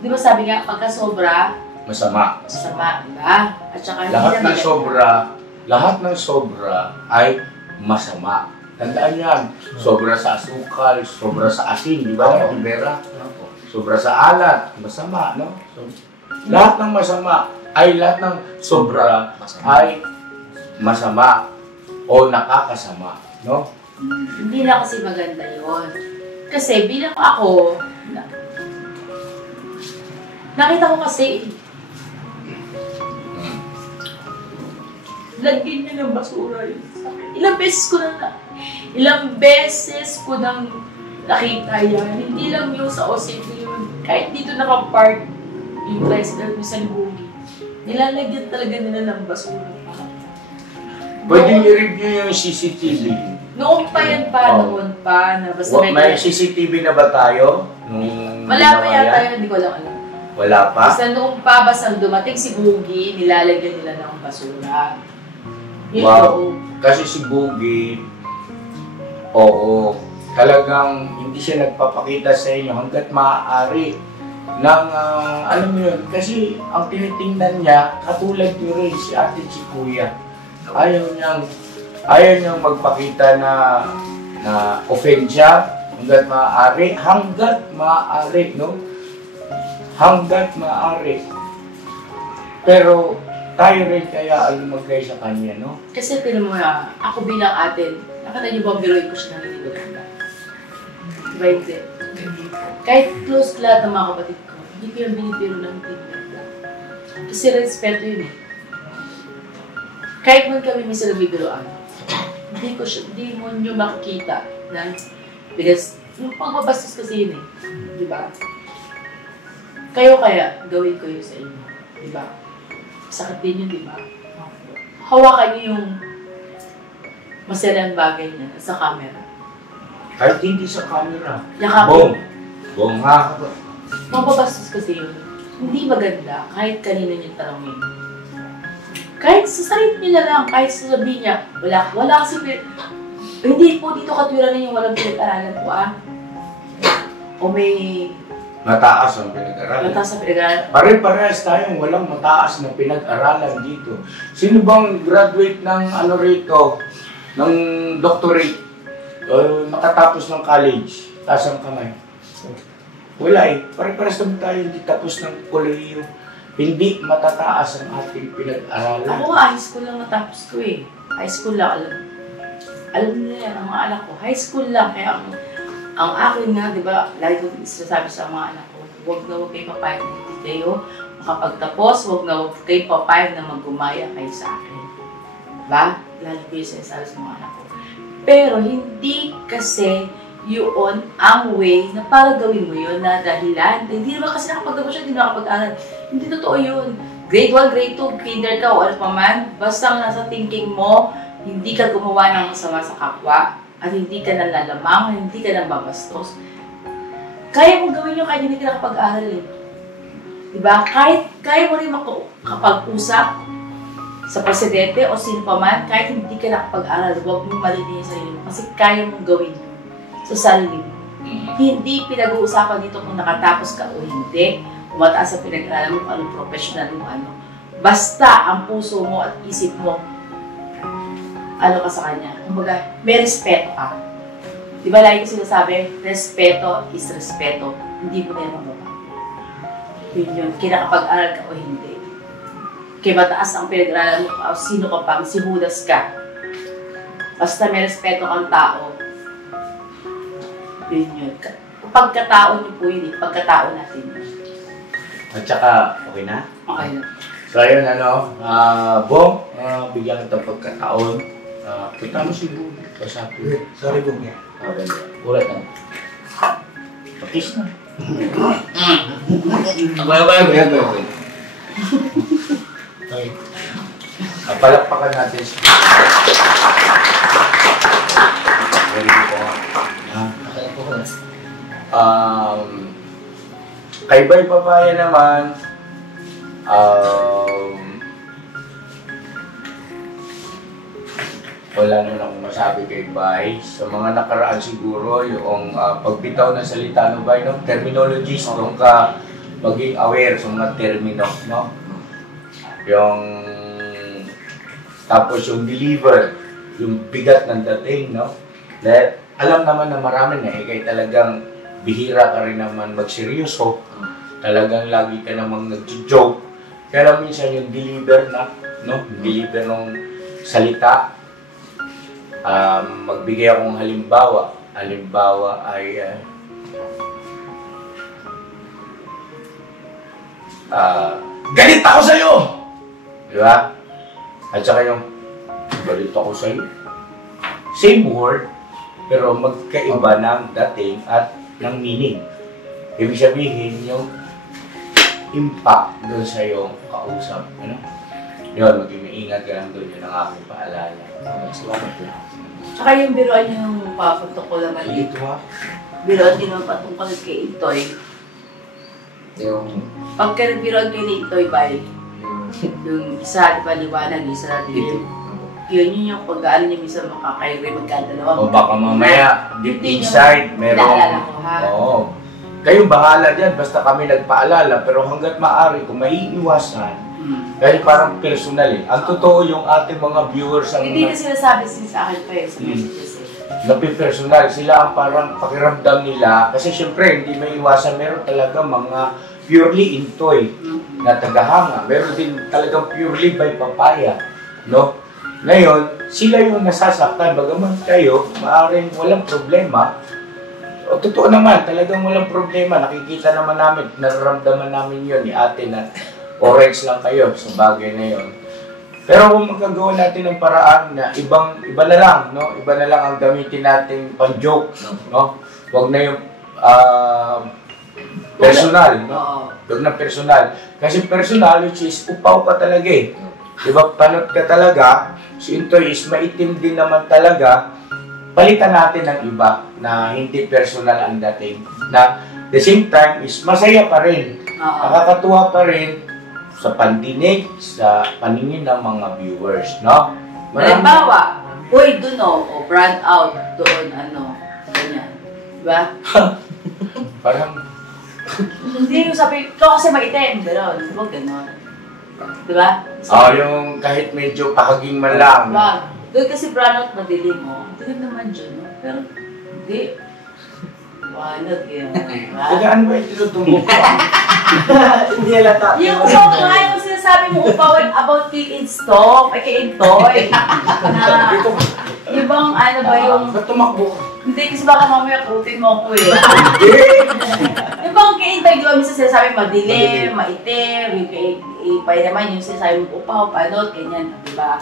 di ba sabi nga, pagka sobra, Masama. masama, diba? At saka Lahat ng maganda. sobra ay masama. Tandaan yan. Sobra sa asukal, sobra sa asin, di ba? Ate Vera? Sobra sa alat, masama, no? So, lahat ng masama ay lahat ng sobra ay masama o nakakasama, no? Hindi na kasi maganda yon. Kasi bilang ako, nakita ko kasi, lagyan niya ng basura yun sa akin. Ilang beses ko nang nakita yan. Hindi lang yung sa OCD yun. Kahit dito nakapark yung tricycle mo sa Libugi, nilalagyan talaga nila ng basura. Pwede i-review yung CCTV. Noon pa yan pa, noon pa. Na basta May CCTV na ba tayo? Nung wala pa ginawa yata yan? yun, hindi ko lang alam. Wala pa? Basta noong pa, basta dumating si Bugi, nilalagyan nila ng basura. Yun Wow. yung- Kasi si Boogie, oo, talagang hindi siya nagpapakita sa inyo hanggat maaari ng, alam mo yun, kasi ang tinitingnan niya, katulad nyo rin si ate si kuya, ayaw niyang magpakita na offend siya hanggat maaari, no? Hanggat maaari. Pero tayo rin kaya lumagay sa kanya, no? Kasi tinan mo na, ako bilang atin, nakita niyo ba ang biruin ko siya ng hindi maganda? Diba hindi? Kahit close lahat ng mga kapatid ko, hindi ko yung binibiro ng hindi maganda. Kasi respeto yun eh. Kahit man kami minsan nagbibiroan, hindi mo nyo makikita na, because yung pagbabastos kasi yun eh. Diba? Kayo kaya, gawin ko yun sa inyo. Diba? Sakit din yun, di ba? Hawakan niyo yung masayang bagay niya sa camera. Kahit hindi sa camera. Yakapin. Bong ha. Mapabastos kasi yun. Hindi maganda kahit kanino niyong tanongin. Kahit sa sarili niya na lang, kahit sasabihin niya, wala kasi hindi po dito katwiran na yung walang pinag-aralan po O may Mataas ang pinag-aralan. mataas sa pinag-aralan. Pare-parehas tayong walang mataas na pinag-aralan dito. Sino bang graduate ng rito, ng doctorate, makatapos ng college, taas ang kamay? Wala eh. Pare-parehas naman tayo hindi tapos ng kolehiyo. Hindi matataas ang ating pinag-aralan. Ako high school lang natapos ko eh. High school lang, alam nila yan, ang mga anak ko. High school lang, kaya ang akin nga, di ba, lagi ko sinasabi sa mga anak ko, huwag kayo papayag na hindi kayo makapagtapos, huwag kayo papayag na maggumaya kayo sa akin. Diba? Lagi ko yung sinasabi sa mga anak ko. Pero hindi kasi yun ang way na para gawin mo yun na dahilan. Hindi naman kasi nakapagtapos siya, hindi nakapag-aral. Hindi totoo yun. Grade 1, grade 2, kinder ka o ano pa man, basta nasa thinking mo, hindi ka gumawa ng masama sa kapwa, at hindi ka nalalamang, hindi ka nababastos. Kaya mong gawin yung kahit hindi ka nakapag-aral eh. Diba? Kaya mo rin makapag-usap sa presidente o sino pa man, kahit hindi ka nakapag-aral, huwag mong malinin yung sarili mo. Kasi kaya mong gawin yun sa sarili mo. Hindi pinag-uusapan dito kung nakatapos ka o hindi, kung mataas ang pinag-aralan mo, kung anong professional mo, ano. Basta ang puso mo at isip mo, ano ka sa kanya. Kumbaga, may respeto ka. Di ba lagi ko sinasabi, respeto is respeto. Hindi mo na yung mababa. Yun yun, kinakapag-aral ka o hindi. Kaya mataas ang pinag-aralan mo o sino ka pang, si Judas ka. Basta may respeto kang tao. Yun yun. Pagkatao niyo po yun eh. Pagkatao natin yun. At saka, okay na? Okay na. So ayun, Bong, bigyan kita pagkataon. Punta mo si Bong. Kasabi. Sorry po. Ulit na. Pakis na. Abay. Palakpakan natin siya. Very good po nga. Kay Bay Papaya naman, wala naman akong masabi kay Bay. Sa mga nakaraan siguro, yung pagbitaw ng salita ng Bay, no? Terminologies, doon ka maging aware sa mga termino, no? Yung tapos yung deliver, yung bigat ng dating, no? Dahil alam naman na marami na, kaya talagang bihira ka rin naman magseryoso. Talagang lagi ka namang nag-joke. Kaya minsan yung deliver na, no? Deliver ng salita. Magbigay akong halimbawa. Halimbawa ay galit ako sa'yo! Di ba? At saka yung galit ako sa'yo. Same word, pero magkaiba ng dating at ng meaning. Ibig sabihin yung impact doon sa iyong kausap. Ano? Yun, maging maingat ka lang doon. Yun ang aking paalala. Salamat po. Tsaka yung biruan yung papuntok ko naman Dito ha? Biruan din naman patungkol kay Itoy. Yung... Pagka biruan kay Itoy, bay, yung isa, di ba, liwanag, isa din. Yun yung pag-aano niya minsan makakairi, magkadalawa. O baka mamaya, deep inside, meron. Naalala ko ha. Oo. Kayo bahala dyan, basta kami nagpaalala, pero hanggat maaari, kung maiiwasan, dahil parang personal eh. Ang totoo yung ating mga viewers ang Hindi na sinasabi sa akin pa eh, sa messages eh. napipersonal. Sila ang parang pakiramdam nila. Kasi syempre, hindi maiiwasan, meron talaga mga purely intoy na tagahanga. Meron din talagang purely by papaya. No? Ngayon, sila yung nasasaktan. Bagaman kayo, maaaring walang problema. O, totoo naman, talagang walang problema. Nakikita naman namin, nararamdaman namin yun ni ate na orange lang kayo sa bagay na yun. Pero kung magagawa natin ng paraan na iba na lang, no? Iba na lang ang gamitin nating pang-joke, no? Huwag na yung personal, no? Huwag na personal. Kasi personal, which is upaw ka talaga eh. Diba, panot ka talaga, si Intoy is maitim din naman talaga, palitan natin ng iba na hindi personal ang dating. Na the same time is masaya pa rin. Nakakatuwa pa rin sa pandinig, sa paningin ng mga viewers, no? Halimbawa, uy, dun o, brand out, doon, ano, ganyan. Diba? Parang, Hindi yung sabi, ito kasi maitim, gano'n. Huwag gano'n. Diba? yung kahit medyo pakaging man lang. Diba? Doon kasi brand out, madilim mo. Dilim naman dyan, no? Pero, hindi. Wanag yan. Diba? Kaya ano ba yung tinutumbok ko? Hindi halata. Yung upaw nga, yung sinasabi mo upaw about kay Instock, ay kay Intoy. Na, yung bang ano ba yung... Ba't tumakbo ka? Hindi, kasi baka mamaya kutin mo ako eh. Yung bang kay Intoy, di ba minsan sinasabi madilim, maitim, yung kay Ipay naman yung sinasabi mo upaw, panot, ganyan, di ba?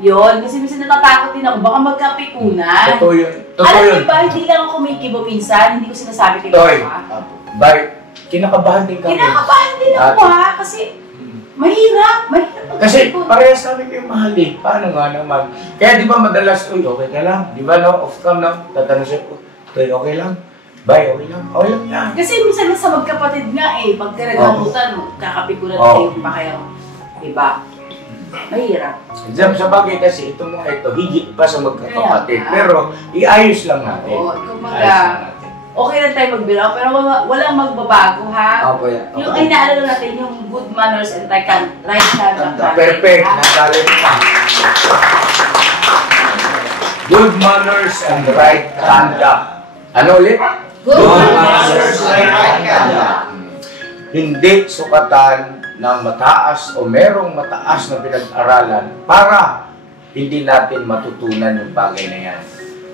Yun, kasi minsan natatakot din ako, baka magkapikunan. Totoo yun. Totoo Alam yun. niyo ba, hindi lang ako kumikibo minsan, hindi ko sinasabi kay Toy. Papa. Bye. Kinakabahan din kami. Kinakabahan din ako ha, kasi mahirap Kasi parehas namin yung mahal eh. Paano nga naman? Kaya di ba madalas, uy, okay ka lang? Di ba no? Off cam no? Tatanong siya, Toy, okay lang? Bye, okay lang? Okay lang yan. Kasi minsan sa magkapatid nga eh, pag naghabutan, kakapigulan kayo pa kayo. Diba? Mahirap. Sa bagay kasi, itong mga ito, higit pa sa magkakapatid. Kaya, Pero, iayos lang natin. Oo, Ayos kumbaga, lang natin. okay lang tayo magbiro, pero walang magbabago ha. Opo yan. Yung ay naalala natin yung good manners and right conduct. Perfect. Nadali na. Good manners and right conduct. Ano ulit? Good manners and right conduct. Hindi sukatan ng mataas o merong mataas na pinag-aralan para hindi natin matutunan yung bagay na yan.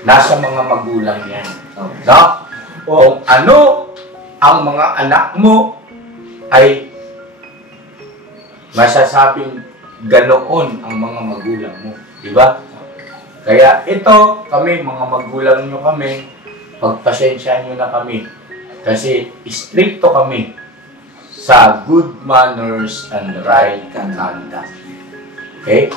Nasa mga magulang yan. No? Kung ano ang mga anak mo ay masasabing ganoon ang mga magulang mo. Diba? Kaya ito, kami, mga magulang nyo kami, pagpasensya nyo na kami. Kasi stricto kami sa good manners and right conduct. Okay?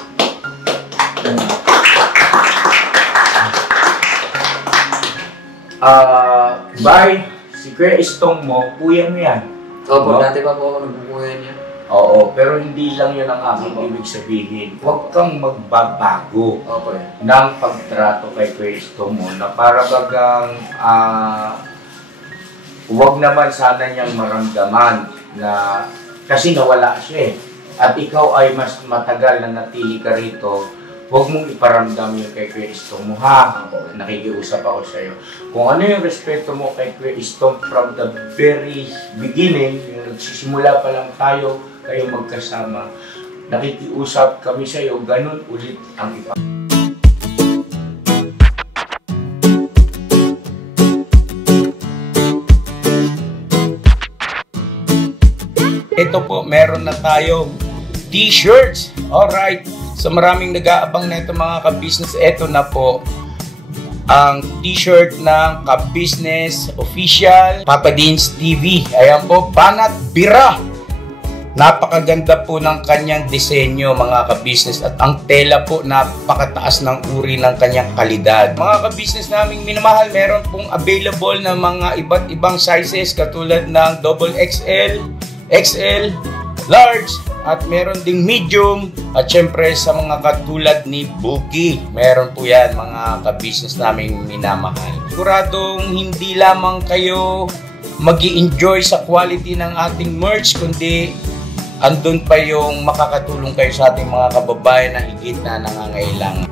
Bye. Si Kuya Istong mo, kuya mo yan. Opo, No? dati pa po ako nagbubuhay niya. Oo, pero hindi lang yun ang aking ibig sabihin. Huwag kang magbabago Opo, ng pagtrato kay Kuya Istong mo na para bagang huwag naman sana niyang maramdaman na kasi nawala siya eh. At ikaw ay mas matagal na natili ka rito, huwag mong iparamdam yun kay Kuya Istong mo, ha? Nakikiusap ako sa'yo. Kung ano yung respeto mo kay Kuya Istong from the very beginning, yung nagsisimula pa lang tayo, kayo magkasama, nakikiusap kami sa'yo, ganun ulit ang ipa. Ito po, meron na tayong t-shirts. Alright. So maraming nag-aabang na ito mga ka-business. Ito na po ang t-shirt ng ka-business official Papa Dean's TV. Ayan po, Banat Bira. Napakaganda po ng kanyang disenyo mga ka-business at ang tela po napakataas ng uri ng kanyang kalidad. Mga ka-business naming minamahal, meron pong available na mga iba't ibang sizes katulad ng XXL, XL, large, at meron ding medium, at syempre sa mga katulad ni Buki, meron po yan mga ka-business naming minamahal. Siguradong hindi lamang kayo mag-i-enjoy sa quality ng ating merch, kundi andun pa yung makakatulong kayo sa ating mga kababayan na higit na nangangailangan.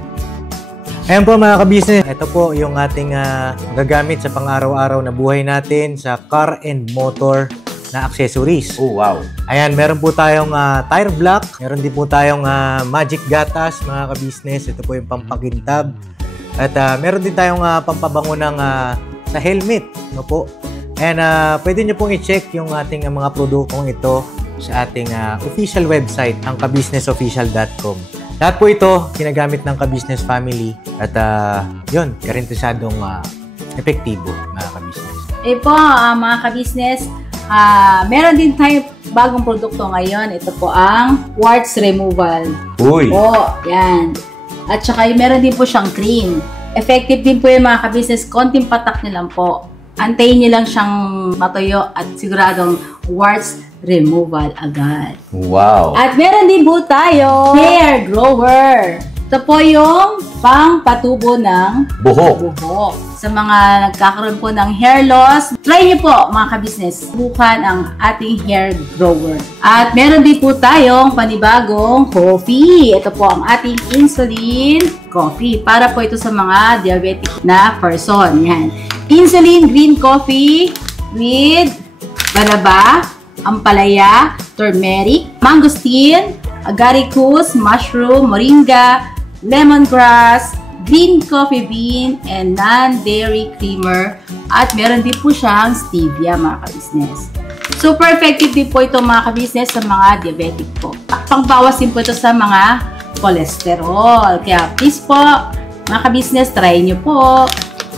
Ayan po mga ka-business, ito po yung ating gagamit sa pang-araw-araw na buhay natin sa car and motor na accessories. Oh, wow. Ayan, meron po tayong tire block, meron din po tayong magic gatas mga ka-business. Ito po yung pampakintab. At meron din tayong pampabango ng sa helmet, no po. And pwede nyo pong i-check yung ating mga produktong ito sa ating official website, ang kabusinessofficial.com. Lahat po ito ginagamit ng ka-business family at yun, karintisadong epektibo mga ka-business. Po, mga ka-business, meron din tayo bagong produkto ngayon. Ito po ang warts removal. Uy! Po, yan. At saka meron din po siyang cream. Effective din po yung mga ka-business. Konting patak nyo lang po. Antayin nyo lang siyang matuyo at siguradong warts removal agad. Wow! At meron din po tayo hair grower. Ito po yung pang-patubo ng buhok. Sa mga nagkakaroon po ng hair loss, try nyo po mga ka-business. Subukan ang ating hair grower. At meron din po tayong panibagong coffee. Ito po ang ating insulin coffee. Para po ito sa mga diabetic na person. Yan. Insulin green coffee with banaba, ampalaya, turmeric, mangosteen, agaricus, mushroom, moringa, lemongrass, green coffee bean, and non-dairy creamer. At meron din po siyang stevia mga ka-business. Super effective din po ito mga ka-business sa mga diabetic po. Pangbawas din po ito sa mga cholesterol. Kaya please po mga ka-business, try nyo po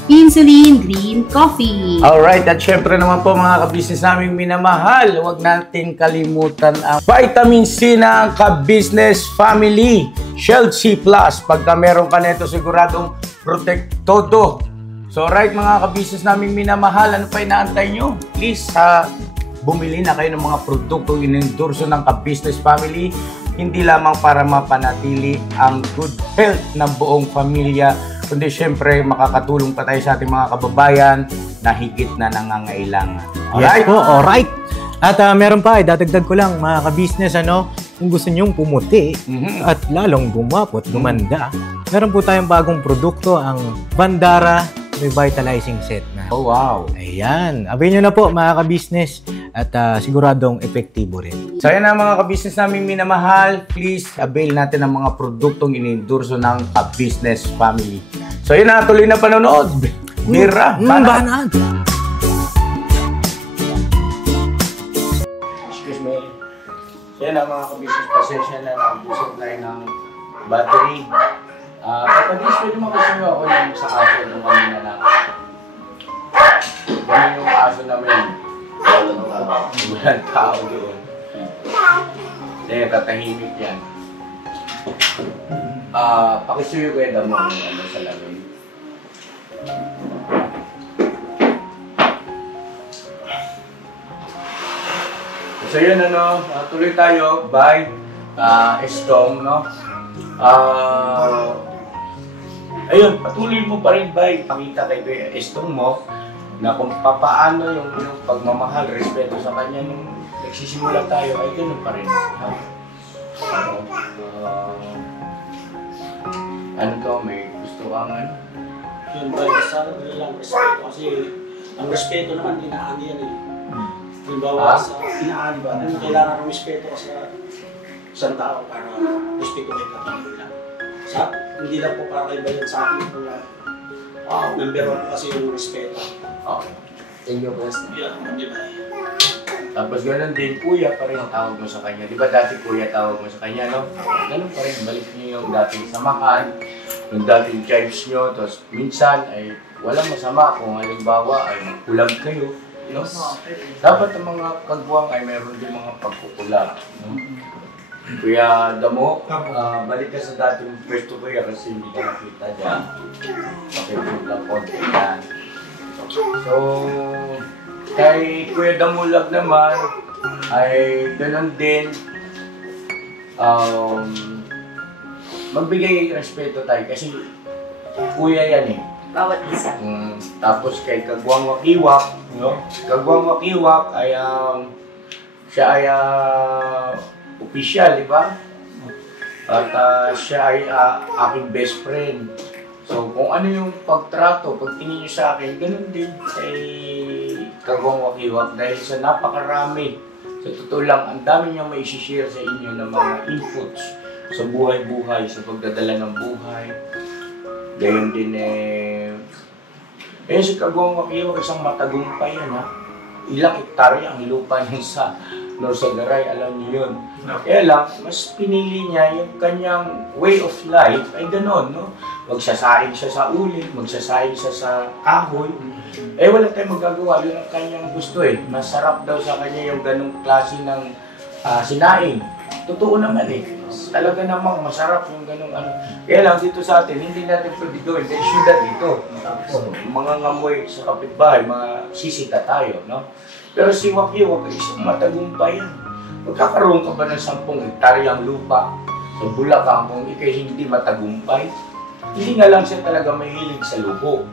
insulin green coffee. Alright, at syempre naman po mga ka-business naming minamahal, huwag natin kalimutan ang vitamin C ng ka-business family, Shield C+. Pagka meron ka nito, siguradong protect todo. So right mga ka-business naming minamahal, ano pa inaantay nyo? Please, bumili na kayo ng mga produktong inendorso ng ka-business family, hindi lamang para mapanatili ang good health ng buong pamilya, kundi syempre makakatulong pa tayo sa ating mga kababayan na higit na nangangailangan. Alright? Yes po, alright. At meron pa, dadagdag ko lang mga ka-business, kung gusto nyong pumuti at lalong gumapot, gumanda, meron po tayong bagong produkto, ang Bandara Revitalizing Set na. Oh, wow. Ayan. Abay nyo na po mga ka-business at siguradong epektibo rin. So yan na mga ka-business namin minamahal, please avail natin ang mga produktong inendorso ng ka-business family. So yun na, tuloy na panonood. Bira, banat. Excuse me. So yan na mga ka-business, pasensya na nakabusog tayo ng battery. Kapag pwede makasuyo ako yung sa aso nung kanina na. Ganun yung aso namin. Walang tao doon. Kaya katahimik yan. Pakisuyo ko yung damo ng sa lamin. So yun tuloy tayo by Estong, no? Ayun, patuloy mo pa rin by pakita kay Kuya Estong mo na kung papaano yung pagmamahal, respeto sa kanya nung nagsisimula tayo ay ganoon pa rin. Ano to, may gusto kang ano? Yun ba, sa lang respeto kasi ang respeto naman inaani yan eh. Halimbawa sa inaani ba, ano kailangan ng respeto ka sa isang tao para respeto may katulad. Sa hindi lang po para kay Bayan sa akin po number 1 kasi yung respeto. Okay. Thank you, President. Yeah, di ba? Tapos gano'n din, kuya pa rin ang tawag mo sa kanya. Di ba dati kuya tawag mo sa kanya, no? Gano'n pa rin, balik niyo yung dating samahan, yung dating tribes nyo, tapos minsan ay walang masama kung halimbawa ay magkulag kayo. No? Dapat ang mga kagwang ay meron din mga pagkukulag. No? Kuya Damo, balik ka sa dating pwesto kuya kasi hindi ka nakita dyan. Pakipag lang konti yan. So, kay Kuya Damulag naman ay ganoon din magbigay respeto tayo kasi kuya yan eh. Bawat isa. Tapos kay Kagwang Wakiwak, no? Kagwang Wakiwak ay siya ay official, di ba? At siya ay aking best friend. So, kung ano yung pagtrato, pagtingin nyo sa akin, ganun din kay Kagwang Wakiwak dahil sa napakarami. Sa totoo lang, ang dami niyang maisishare sa inyo ng mga inputs sa buhay-buhay, sa pagdadala ng buhay. Gayon din si Kagwang Wakiwak, isang matagumpay yan, ha? Ilang hektarya ang lupa niya sa Norsagaray, alam niyo yun. Kaya lang, mas pinili niya yung kanyang way of life ay gano'n, no? Magsasaing siya sa ulit, magsasaing siya sa kahoy. Wala tayong magagawa, yun ang kanyang gusto eh. Masarap daw sa kanya yung ganong klase ng sinaing. Totoo naman eh. Talaga namang masarap yung ganong ano. Kaya lang dito sa atin, hindi natin pwede gawin. Dahil syudad dito. Mga ngamoy sa kapitbahay, masisita tayo, no? Pero si Wakiwak ay isang matagumpay yan. Magkakaroon ka ba ng 10 hektaryang lupa sa Bulacan kung ikay hindi matagumpay? Hindi nga lang siya talaga mahilig sa luho.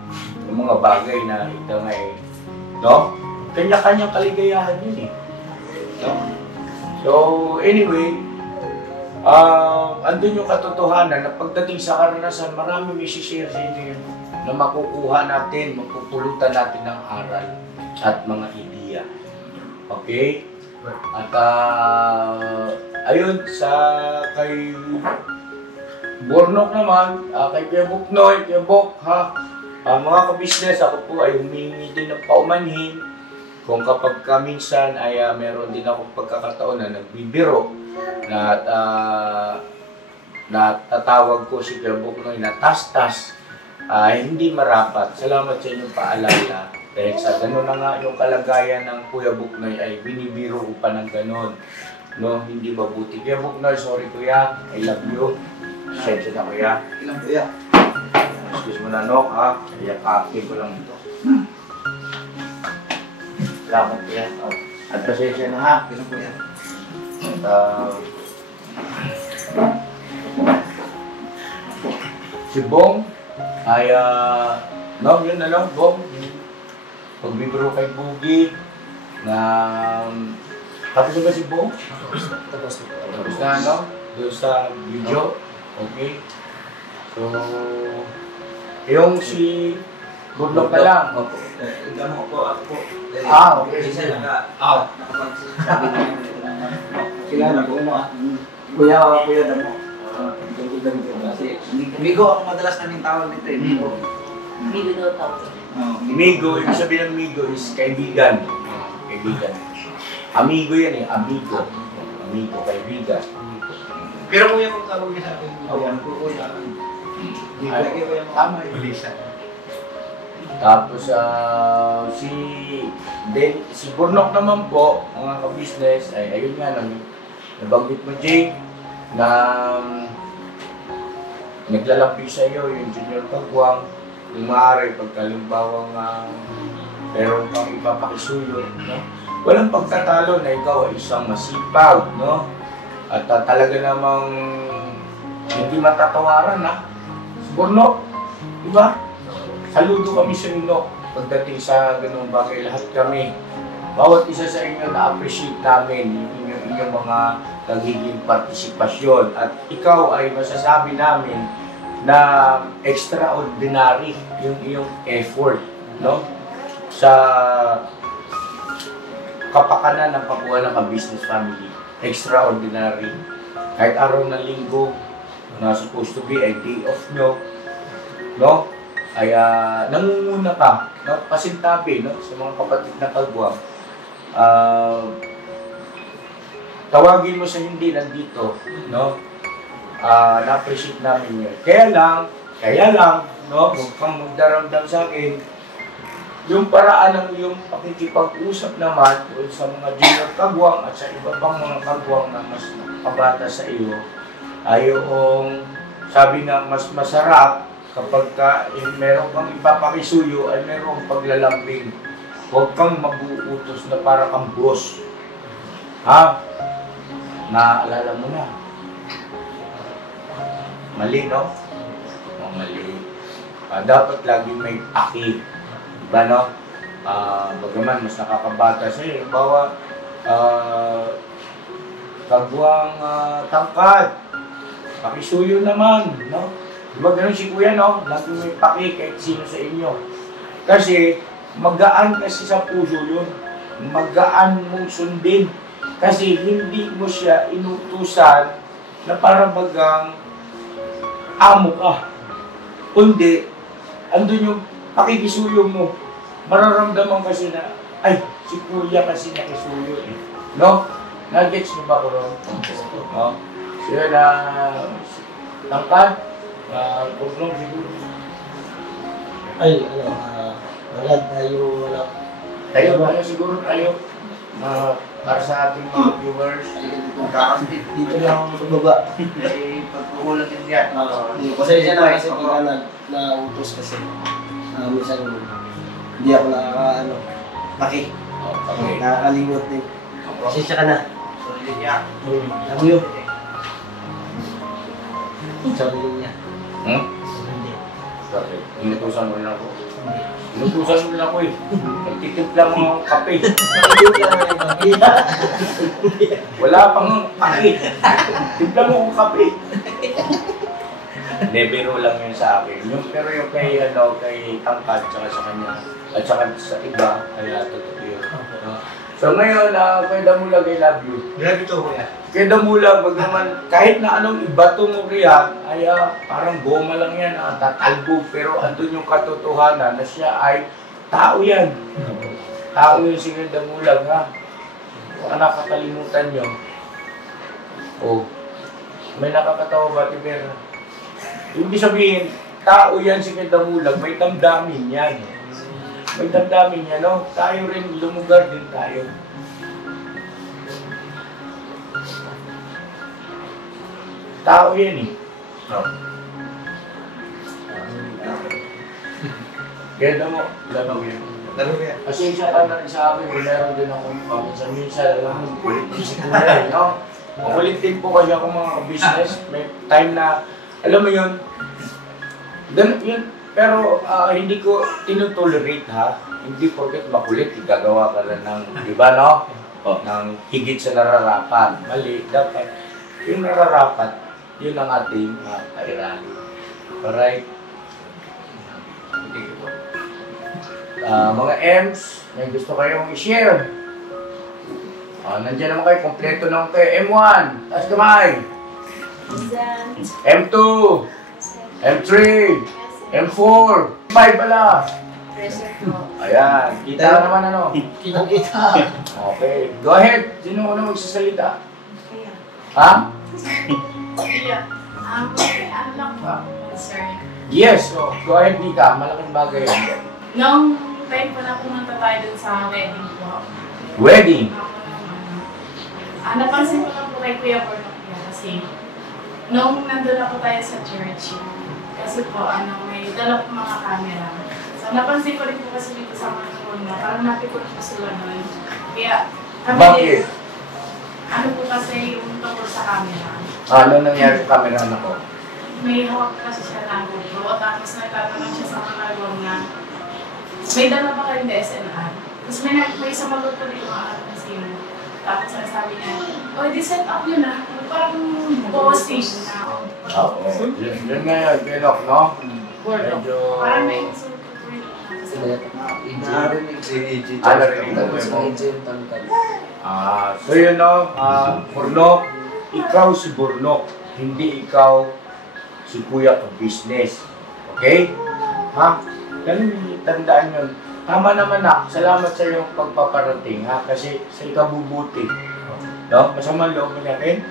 Yung mga bagay na ito nga eh. No? Kanya-kanyang kaligayahan yun eh. No? So, anyway, andun yung katotohanan na pagdating sa karanasan, marami may share sa inyo yun na makukuha natin, mapupulutan natin ng aral at mga ideya. Okay? At ayun, sa kay Bornok naman, kay Kuya Buknoy, Kuya Bok, mga ka-business, ako po ay humingi din ng paumanhin. Kung kapag minsan ay meron din ako pagkakataon na nagbibiro na natatawag ko si Kuya Buknoy na tas-tas, hindi marapat. Salamat sa inyong paalala. Dahil sa gano'n na nga yung kalagayan ng Kuya Buknoy ay binibiro ko pa ng gano'n. No, hindi mabuti. Kuya Buknoy, sorry Kuya, I love you. Sensya na Kuya. Ilang Kuya? Excuse mo na, no? Kaya copy ko lang ito. Salamat Kuya. At pasensya na ha. Ilang Kuya? At si Bong ay no, yun na lang, Bong. Pagbibiro kay Bugi na tapos na ba si Bong? Tapos na, no? Doon sa video. Okay. So, yung si Budlok na lang. Opo. Gano'n po ako po. Okay. Isa nakapagsasabi na kilala ko mo. Kuya Damo. Kasi Migo ako madalas naming tawag nito eh. Migo. Migo daw tawag. Migo, ibig sabihin ng Migo is kaibigan. Kaibigan. Amigo yan eh, amigo. Amigo, kaibigan. Pero kuya kung tawag niya sa akin, kuya. Tama yun. Tapos si Burnok naman po, mga ka-business, ay ayun nga, nabanggit mo, Jake, na naglalambing sa iyo yung Junior Kagwang, kung maaari, pagkalimbawang meron kang ipapakisuyo, no? Walang pagtatalo na ikaw ay isang masipag, no? At talaga namang hindi matatawaran, ha? Burnok, di ba? Saludo kami sa inyo pagdating sa ganung bagay. Lahat kami, bawat isa sa inyo na-appreciate namin yung inyong mga nagiging partisipasyon. At ikaw ay masasabi namin na extraordinary yung iyong effort, no? Sa kapakanan ng pagbuhay ng ka-business family. Extraordinary. Kahit araw ng linggo, na supposed to be a day off nyo, no? Ay nangunguna ka, no? Pasintabi, no? Sa mga kapatid na Kagwang. Tawagin mo sa hindi nandito, no? Na-appreciate namin yun. Kaya lang, no? Huwag kang magdaramdam sa akin. Yung paraan ng iyong pakikipag-usap naman sa mga Junior Kagwang at sa iba pang mga Kagwang na mas nakabata sa iyo, ay yung sabi na mas masarap kapag meron kang ipapakisuyo ay meron paglalambing. Huwag kang mag-uutos na para kang boss. Ha? Naalala mo na. Mali, no? Mali. Dapat lagi may aki. Diba, no? Bagaman, mas nakakabata sa'yo. Bawa, Kagwang tangkad. Pakisuyo naman, no? Diba ganun si Kuya, no? Lagi may paki kahit sino sa inyo. Kasi, magaan kasi sa puso yun. Magaan mong sundin. Kasi hindi mo siya inutusan na para bagang amo ka. Kundi, andun yung pakikisuyo mo. Mararamdaman kasi na, ay, si Kuya kasi nakisuyo eh. No? Nagets mo ba ko ron? No? Siya na tangkad, kublong siguro. Ay, wala tayo siguro tayo. Para sa ating mga viewers, Dito lang ako sa baba. ay pagkukulang din yan. Pasensya na kasi pagka na-utos kasi. Minsan hindi ako paki. Okay. Nakakalimot din. Pasensya ka na. Sorry din yan. Love you. Sorry din niya. Sorry. Inutusan mo rin ako. Inutusan mo rin ako eh. Nagtitimpla mo ng kape. Wala pang kape. Timpla mo ng kape. Nebero lang yun sa akin. Pero yung kay Tangkad, tsaka sa kanya, at saka sa iba, kaya totoo yun. So ngayon, kay Damulag, I love you. Grabe ito, kuya. Kay Damulag, wag naman, kahit na anong ibato mo riyan, ay parang goma lang yan, tatalbo. Pero andun yung katotohanan na siya ay tao yan. Tao yun si Kay Damulag, ha? Baka nakakalimutan nyo. Oh, may nakakatawa ba, Tibera? Ibig sabihin, tao yan si Kay Damulag, may damdamin yan. May damdamin yan, no? Tayo rin, lumugar din tayo. Tao yan eh. Kaya mo, lalo mo yun. Kasi siya ka na rin sa akin, meron din akong paminsan-minsan, alam mo, kulit din si Kuya, no? Kulit din po kasi ako mga business. May time na, alam mo yun, ganun yun. Pero hindi ko tinutolerate, ha? Hindi porket makulit, gagawa ka lang ng, di ba, no? Ng higit sa nararapat. Mali, dapat yung nararapat, yun ang ating kairali. Alright? Mga M's, may gusto kayong i-share. Nandiyan naman kayo, kompleto naman kayo. M1, taas kamay. M2, M3, M4, 5 pala. Ayan, kita naman ano? Kita. Okay, go ahead. Sino una magsasalita? Ha? Ano lang po, sir? Yes, go ahead Nika, malaking bagay yan. Nung time po na pumunta tayo dun sa wedding po. Wedding? Napansin ko lang po kay Kuya Bornok yan kasi nung nandun ako tayo sa church, kasi po, may dala po mga camera. So, napansin ko rin po kasi dito sa mga phone na parang napikot po sila nun. Kaya, Bakit? Ano po kasi yung tungkol sa camera? Ano nangyari sa camera na ko? May hawak kasi siya ng GoPro, tapos nagtatanong siya sa mga nagawang na may dala ba kayong DSLR? Tapos may isa magluto dito mga kasi tapos sabi niya, oh, di-set up yun ah. Parang posting na. Oo. Yun nga yun, Pinok, no? Medyo... Parang may insulto po yun. Narinig si EJ. So yun no, Burnok, ikaw si Burnok, hindi ikaw si Kuya ka business. Okay? Ha? Ganun, tandaan yun. Tama naman na, salamat sa iyong pagpaparating ha, kasi sa ikabubuti. No? Masama loob mo niya rin?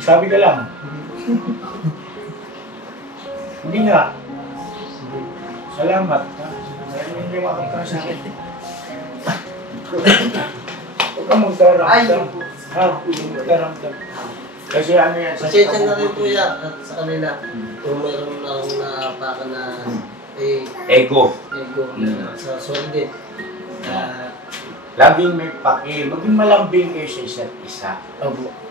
Sabi ka lang. Hindi nga. Salamat. Ha? Hindi makakita sa akin. Huwag kang magdaramdam. Ha? Huwag kang magdaramdam. Kasi ano yan? Pasensya na rin po yan at sa kanila. Kung mayroon na akong napaka na ego. Sa solid. Laging may paki. Maging malambing kayo sa isa't isa.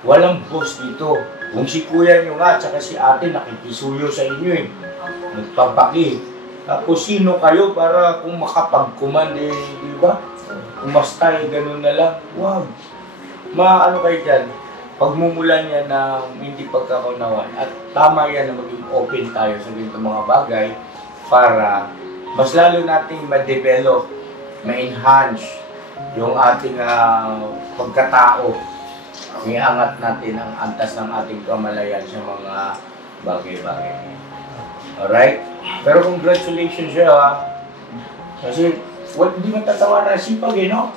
Walang boss dito. Kung si kuya nyo nga, tsaka si ate, nakikisuyo sa inyo eh. Nagpapaki. Tapos sino kayo para kung makapag-command eh, di ba? Umasta eh, ganun na lang. Wag. Maano kayo dyan? Pagmumulan yan na hindi pagkakaunawan. At tama yan na maging open tayo sa ganito mga bagay para mas lalo nating ma-develop, ma-enhance yung ating pagkatao. Iangat natin ang antas ng ating kamalayan sa mga bagay-bagay. Alright? Pero congratulations siya ha. Kasi hindi matatawa na sipag eh, no?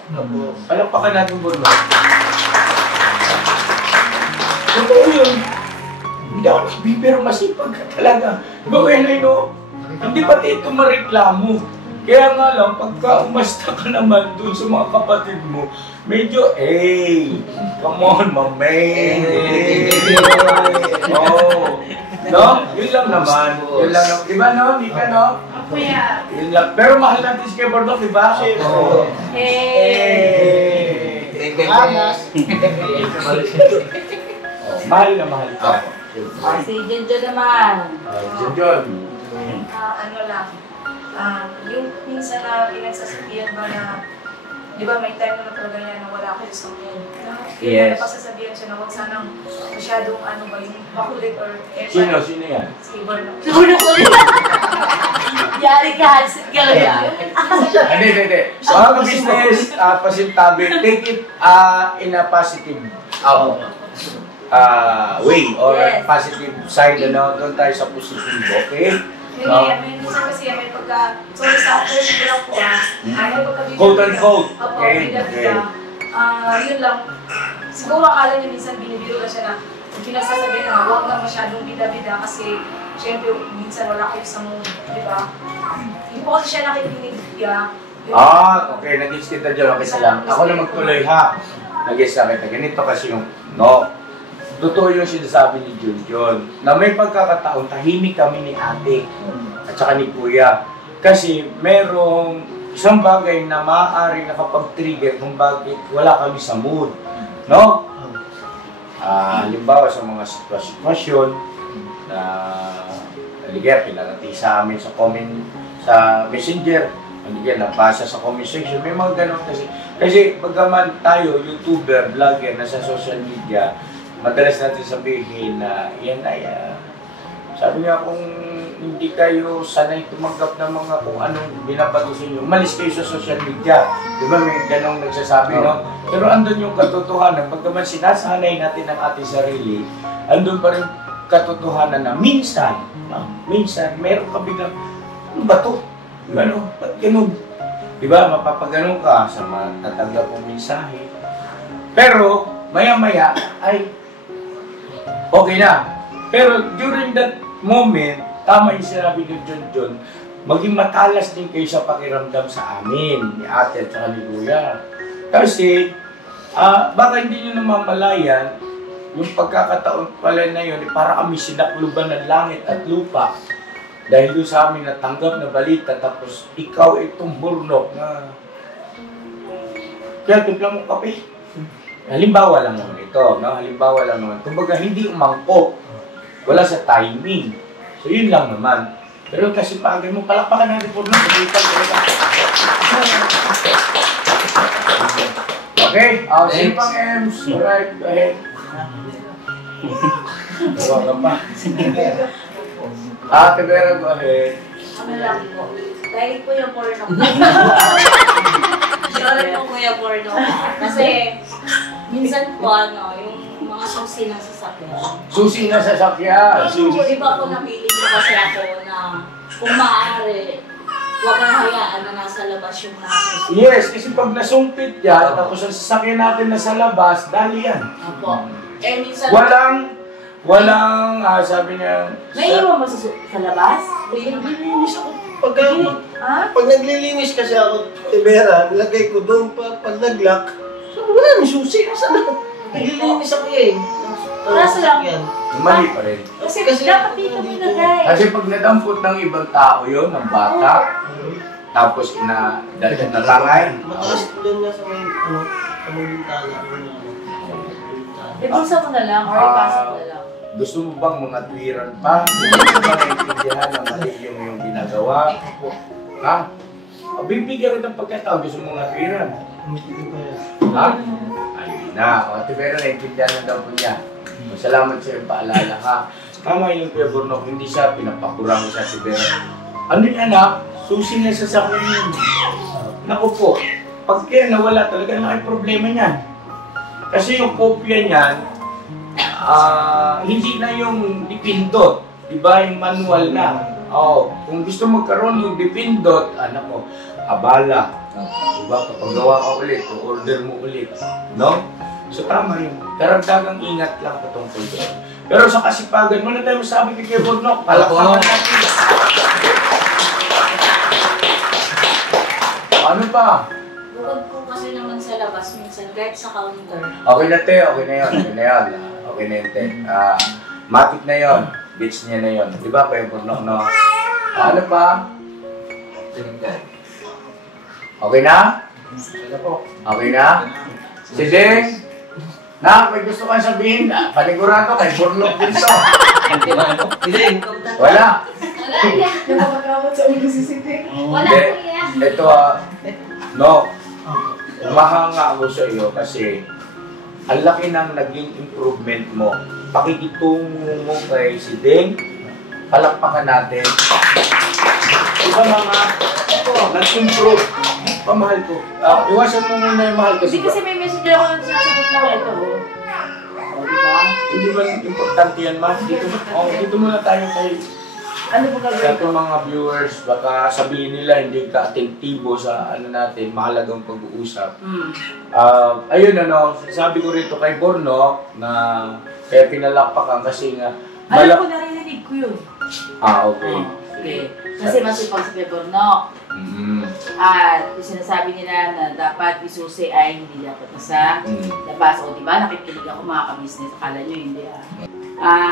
Palampakan natin po, no? Totoo yun. Hindi ako nagbibiro, masipag ka talaga. Diba kayo no? Hindi pati ito mareklamo. Kaya nga lang, pagka umasta ka naman dun sa mga kapatid mo, medyo, come on, mamay. Oh. No? Yun lang naman. Yun lang naman. Diba no? Mika no? Kuya. Yun lang. Pero mahal natin si Kuya Burnok, diba? Oo. Mahal na mahal ka. Si Junjun naman. Junjun. Ano lang, yung minsan na pinagsasabihan ba na, di ba may time na talaga yan na wala kayo sa mood. Yes. Napasasabihan siya na huwag sanang masyadong ano ba yung makulit or Sino? Sino yan? Si Burnok. Si Burnok ulit. Yari ka, hansit ka lang. Hindi. Mga ka-business, pasintabi, take it in a positive way or positive side, ano, doon tayo sa positive, okay? May minsan kasi may pagka, sorry sa after lang po may pagka-video. Quote and quote. Opo, bida-bida. Yun lang. Siguro akala niya minsan binibiro na siya na pinagsasabihin na huwag na masyadong bida-bida kasi syempre minsan wala kayo sa mood, di ba? Hindi po kasi siya nakikinig niya. Okay, nag-gets kita dyan. Okay, salamat. Ako na magtuloy ha. Nag-gets na kita. Ganito kasi yung, no, totoo yung sinasabi ni Junjun na may pagkakataon, tahimik kami ni ate at saka ni kuya. Kasi merong isang bagay na maaari nakapag-trigger kung bakit wala kami sa mood. No? Halimbawa sa mga sitwasyon na haligaya, pinarati sa amin sa comment sa messenger, haligaya, nabasa sa comment section, may mga ganun kasi. Kasi bagaman tayo, YouTuber, vlogger, nasa social media, madalas natin sabihin na yan ay, sabi nga kung hindi kayo sanay tumanggap ng mga kung anong binabato sa inyo, umalis kayo sa social media. Di ba may ganong nagsasabi, no? Pero andun yung katotohanan, pagkaman sinasanay natin ang ating sarili, andun pa rin katotohanan na minsan, meron ka biglang, ano ba to? Ano? Ba't ganun? Di ba, mapapaganon ka sa matatanggap mong mensahe. Pero, maya-maya ay okay na. Pero during that moment, tama yung sinabi ni Junjun, maging matalas din kayo sa pakiramdam sa amin, ni ate at saka ni kuya. Kasi, baka hindi nyo namamalayan, yung pagkakataon pala na yun, para kami sinakluban ng langit at lupa. Dahil doon sa amin natanggap na balita, tapos ikaw itong burnok na... Kaya timpla mo kape. Halimbawa lang naman ito, no? Halimbawa lang naman. Kumbaga, hindi umangkop. Wala sa timing. So, yun lang naman. Pero kasi pagay mo, palakpakan natin po na. Okay, sino pang Ems? Alright, go ahead. Gawa ka pa. Ate Vera, go ahead. Ano lang po. Dahil po yung porno. Sorry po Kuya Porno. Kasi, minsan po yung mga susi ng sasakyan. Susi na sasakyan. Iba po napilit ko kasi ako na kung maaari, huwag kang hayaan na nasa labas yung nasusi. Yes, kasi pag nasumpit yan, tapos ang sasakyan natin nasa labas, dali yan. Opo. Eh, minsan... Walang, sabi niya... Naiiwan mo sa labas? Naglilinis ako. Pag naglilinis kasi ako, Tibera, nilagay ko doon pag nag-lock. So, wala nang susi. Saan ako? Naglilinis ako eh. Kaso lang. Mali pa rin. Kasi dapat dito mo ilagay. Kasi pag nadampot ng ibang tao yun, ng bata, tapos natangay. Mataas doon nga sa may, sa may bintana. Ibulsa mo na lang or ipasok mo na lang. Gusto mo bang mga tuwiran pa? Gusto mo bang naintindihan na mali yung ginagawa? Ha? Bibigyan rin ng pagkataon, gusto mo mga tuwiran. Ha? Ayun na. Ate Vera, naintindihan na daw po niya. Salamat sa iyong paalala ha. Tama yung Kuya Burnok, hindi siya pinapakurang sa Ate Vera. Ano yung anak? Susi na sa sakyan yun. Naku po, pag kaya nawala talaga, laki problema niyan. Kasi yung kopya niyan, hindi na yung dipindot, diba? Yung manual na. Kung gusto magkaroon yung dipindot, anak mo, abala. Diba? Kapag gawa ka ulit, order mo ulit. No? So tama yun. Karagdagang ingat lang patungkol doon. Pero sa kasipagan, muna tayo masabi kay Kuya Burnok, palakpakan natin. Ano pa? Bukod po kasi naman sa labas minsan, kahit sa counter. Okay na te, okay na yun. Okay na yun te. Matik na yun. Beach niya na yun. Di ba Kuya Burnok, no? Ano pa? Okay na? Okay na? Si Ding? May gusto kang sabihin? Panigurado kay Burnok din to. Wala. Napakakawat sa ulo si Siti. Wala po yan. Ito no. Umahanga ako sa iyo kasi ang laki ng naging improvement mo. Pakikitungo mo kay si Ding. Palakpakan natin. Diba mga nag-improve. Pamahal ko. Iwasan mo muna yung mahal kasi. Hindi kasi may message ako na sinasagot na ito. Diba? Hindi ba importante yan, man? Dito muna tayo kay... Ano po gagawin? Sa itong mga viewers, baka sabihin nila hindi ka atentibo sa natin, mahalagang pag-uusap. Ayun sabi ko rito kay Burnok na kaya pinalakpakan kasi nga... Alam ko, narinig ko yun. Okay. Okay. Kasi masipag sa Burnok. At yung sinasabi nila na dapat isusi ay hindi dapat nasa labas. O diba, nakikinig ako mga ka-business. Akala nyo hindi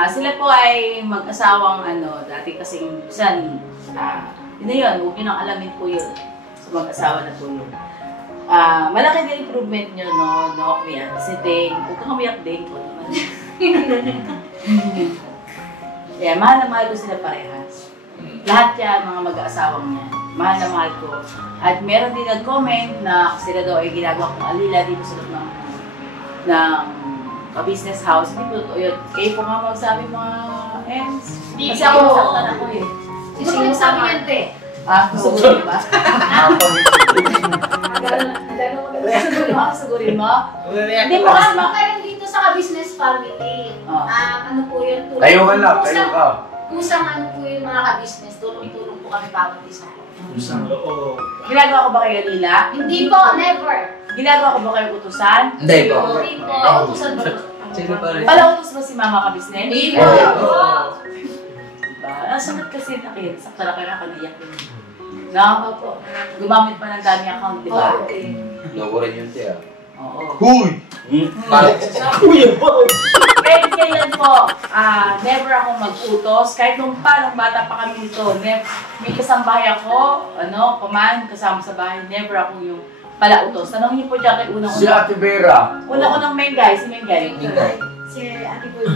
sila po ay mag-asawang dati kasing minsan, yun na yun, huwag nyo nang alamin po yun. Sa mag-asawa na po yun. Malaki na improvement nyo, no, umiyak. Kasi Ding, huwag kang umiyak Ding po naman. Yeah, mahal na mahal ko sila parehas. Lahat yan, mga mag-aasawang yan. Mahal na mahal ko. At meron din nag-comment na sila daw ay ginagawa kong alila dito sa loob ng business house. Hindi po totoo yun. Kayo po nga magsabi mga Ems. Kasi ako nasaktan ako eh. Sino nagsabi yan, te? Sugurin ba? Sugurin mo? Hindi mo kasi makalang dito sa business family. Ano po yun? Tayo ka na, tayo ka. Kusang ano po yung mga ka-business, tulong-tulong po kami bawat isa. Ginagawa ko ba kayo nila? Hindi po, never. Ginagawa ko ba kayo utusan? Hindi po. Hindi po. Utusan ba? Pala utos ba si mama ka-business? Hindi po. Masakit kasi nakit. Sakta na kayo nakaliyak. Nakaka po. Gumamit pa ng dami account, di ba? Loko rin yun siya. Oo. Huy! Kuya po! Kahit kailan po, never ako mag-utos. Kahit nung bata pa kami nito, may kasambahay ako, kasama sa bahay, never ako yung palautos. Tanong niyo po dyan kay unang-una. Si Ate Vera. Unang-unang Mengay, si Mengay. Si Ate Boy.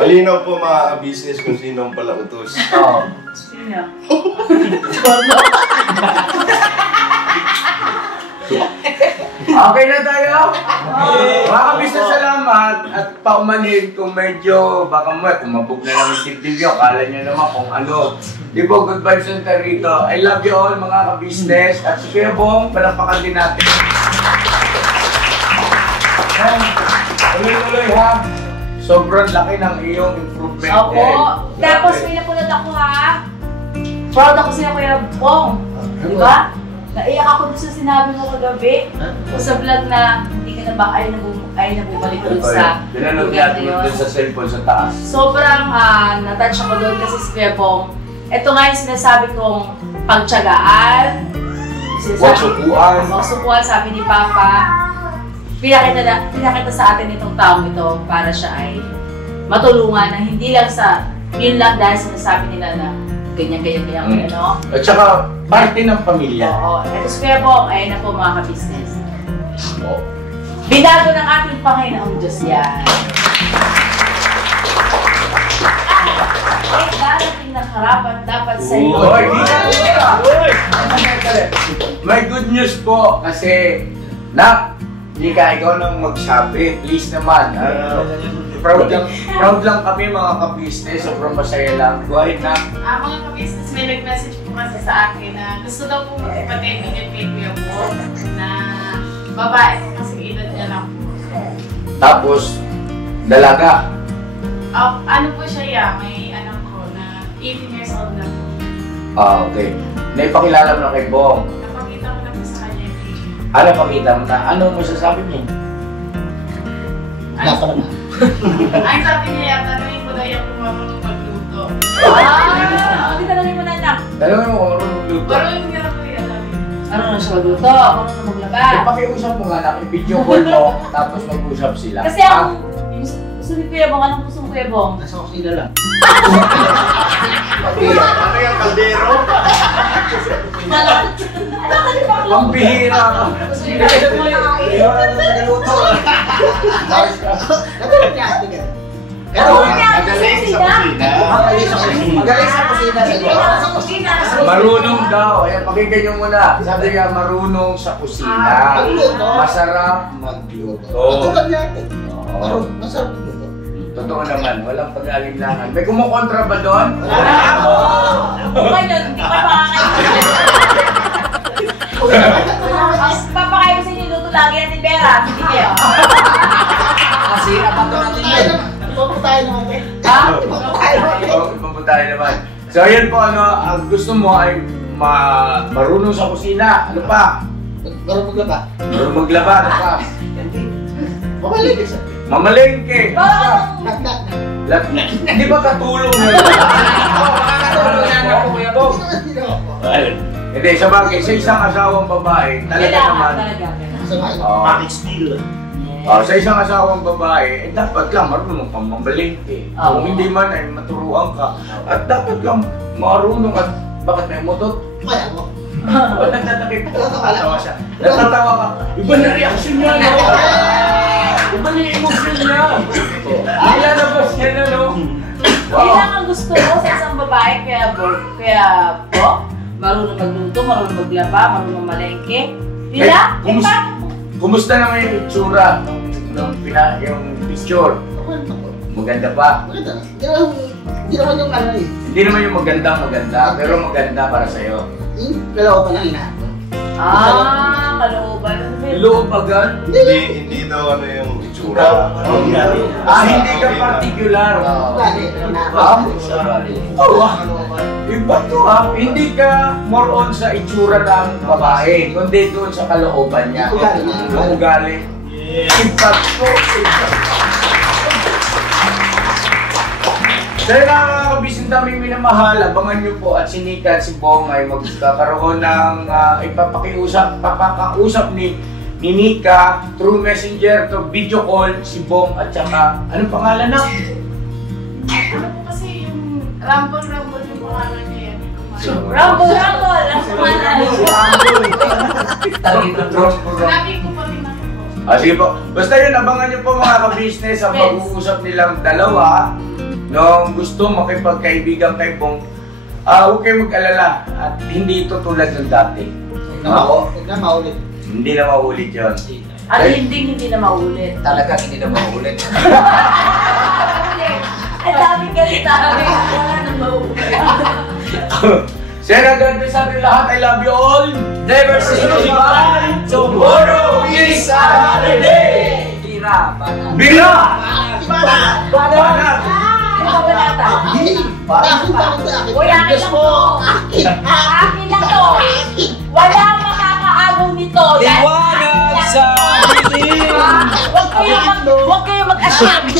Malinaw po mga business kung sino ang palautos. Oo. Sino? Okay na tayo? Mga kabisnes, salamat. At paumanhin kung medyo, baka kumabog na lang yung tip-tip nyo. Kala nyo naman kung ano. Di ba, good vibes center rito. I love you all mga kabisnes. At si Kuya Bong, palapakan din natin. Tuloy-tuloy ha. Sobrang laki ng iyong improvement. Opo. Tapos may napulad ako ha. Proud ako sa'yo Kuya Bong. Di ba? Naiyak ako doon sa sinabi mo kagabi. O sa vlog na hindi ka na ba ay nabumalik doon sa Pinanood niya doon sa cellphone sa taas. Sobrang natouch ako doon kasi si Kuya Bong. Ito nga yung sinasabi kong pagtyagaan. Huwag sukuan, sabi ni Papa. Pinakita sa atin itong taong ito para siya ay matulungan na hindi lang yun lang dahil sinasabi nila na ganyan, ano? At saka, parte ng pamilya. Oo. Ito si Kuya Bong, ayun na po mga ka-business. Binago ng ating Panginoong Diyos yan. Ay, darating na karapat dapat sa iyo. May good news po kasi, hindi ka ikaw nang magsabi. Please naman. Proud lang kami mga ka-business. Sobrang masaya lang. Go ahead na. Mga ka-business, may nag-message po kasi sa akin na gusto daw po magpatending kay Kuya Bong na babae po kasi edad niya lang po. Tapos, dalaga. Ano po siya may anak ko na 18 years old na po. Okay. Naipakilala mo na kay Bong. Napakita ko na po sa kanya yung page. Ano pakita mo na? Ano masasabi niya? Ay, sabi niya, tanongin ko daw yung kung marunong magluto. Hindi tanongin mo na anak. Tanongin mo kung marunong magluto. Marunong nga na po yan, sabi. Marunong siya magluto, marunong maglaba. Pakiusap mo nga na, i-video call mo, tapos mag-usap sila. Kasi ang gusto ni Kuya Bong, anong gusto mo Kuya Bong? Nasa kusina lang. Ano yung kaldero? Ang bihira ka. Marunong daw. Ayan, pakinggan nyo muna. Sabi niya, marunong sa kusina. Masarap magluto. Masarap magluto. Totoo naman, walang pag-alinlangan. May kumukontra ba doon? Okay na, hindi ka makakain. Papakain ko sa inyo luto lagi natin pera. Hindi kayo. Kasi apato natin yun. Paputahin natin. Ha? Paputahin naman. So yun po, ang gusto mo ay marunong sa kusina. Ano pa? Marunong maglaba. Marunong maglaba. Ano pa? Mamalengke siya. Mamalengke. Nak. Hindi ba katulong na yun? Makakatulong na ako, Kuya Bong. Hindi, sa bagay, sa isang asawang babae, talaga naman. Package deal. Sa isang asawang babae, dapat lang marunong kang mamalengke. Kung hindi man ay maturuan ka. At dapat lang marunong at bakit may motot? Kaya mo. Natatawa siya. Natatawa ka. Iba na reaksyon niya, no? Iba na yung emosyon niya. Nilalabas niya na, no? Yun lang ang gusto mo sa isang babae, kaya po, marunong magluto, marunong maglaba, marunong malengke. Dila? Kumusta naman yung itsura yung picture? Maganda pa? Maganda. Hindi naman yung ano eh. Hindi naman yung maganda, pero maganda para sa'yo. Kalooban ang hinahanap. Kalooban. Loobagan? Hindi daw ano yung itsura. Hindi ka particular. Iba to ha. Hindi ka more on sa itsura ng babae, kundi doon sa kalooban niya. Ugali. Impact ko. Dahil mga kabisnes namin minamahal, abangan nyo po at si Nika at si Bong ay magkakaroon ng papakausap ni Nika through messenger to video call si Bong at saka, anong pangalan na? Ano po kasi yung Rumble yung pangalan niya yan. Rumble! Ang pangalan. Sinabi ko pa rin ako po. Sige po. Basta yun, abangan nyo po mga kabisnes ang mag-uusap nilang dalawa. Nung gusto makipagkaibigan kay Bong, huwag kayong mag-alala at hindi ito tulad ng dati. Huwag na maulit. Hindi na maulit yun. At hindi na maulit. Talaga hindi na maulit. Ang daming ganita. Wala na maulit. Sir, God bless atin lahat. I love you all. Never say goodbye. Tomorrow is another day. Bira! Bira! Banat! Uy, akin lang to! Akin lang to! Walang makakaagaw nito! Liwanag sa dilim! Huwag kayo mag-assume!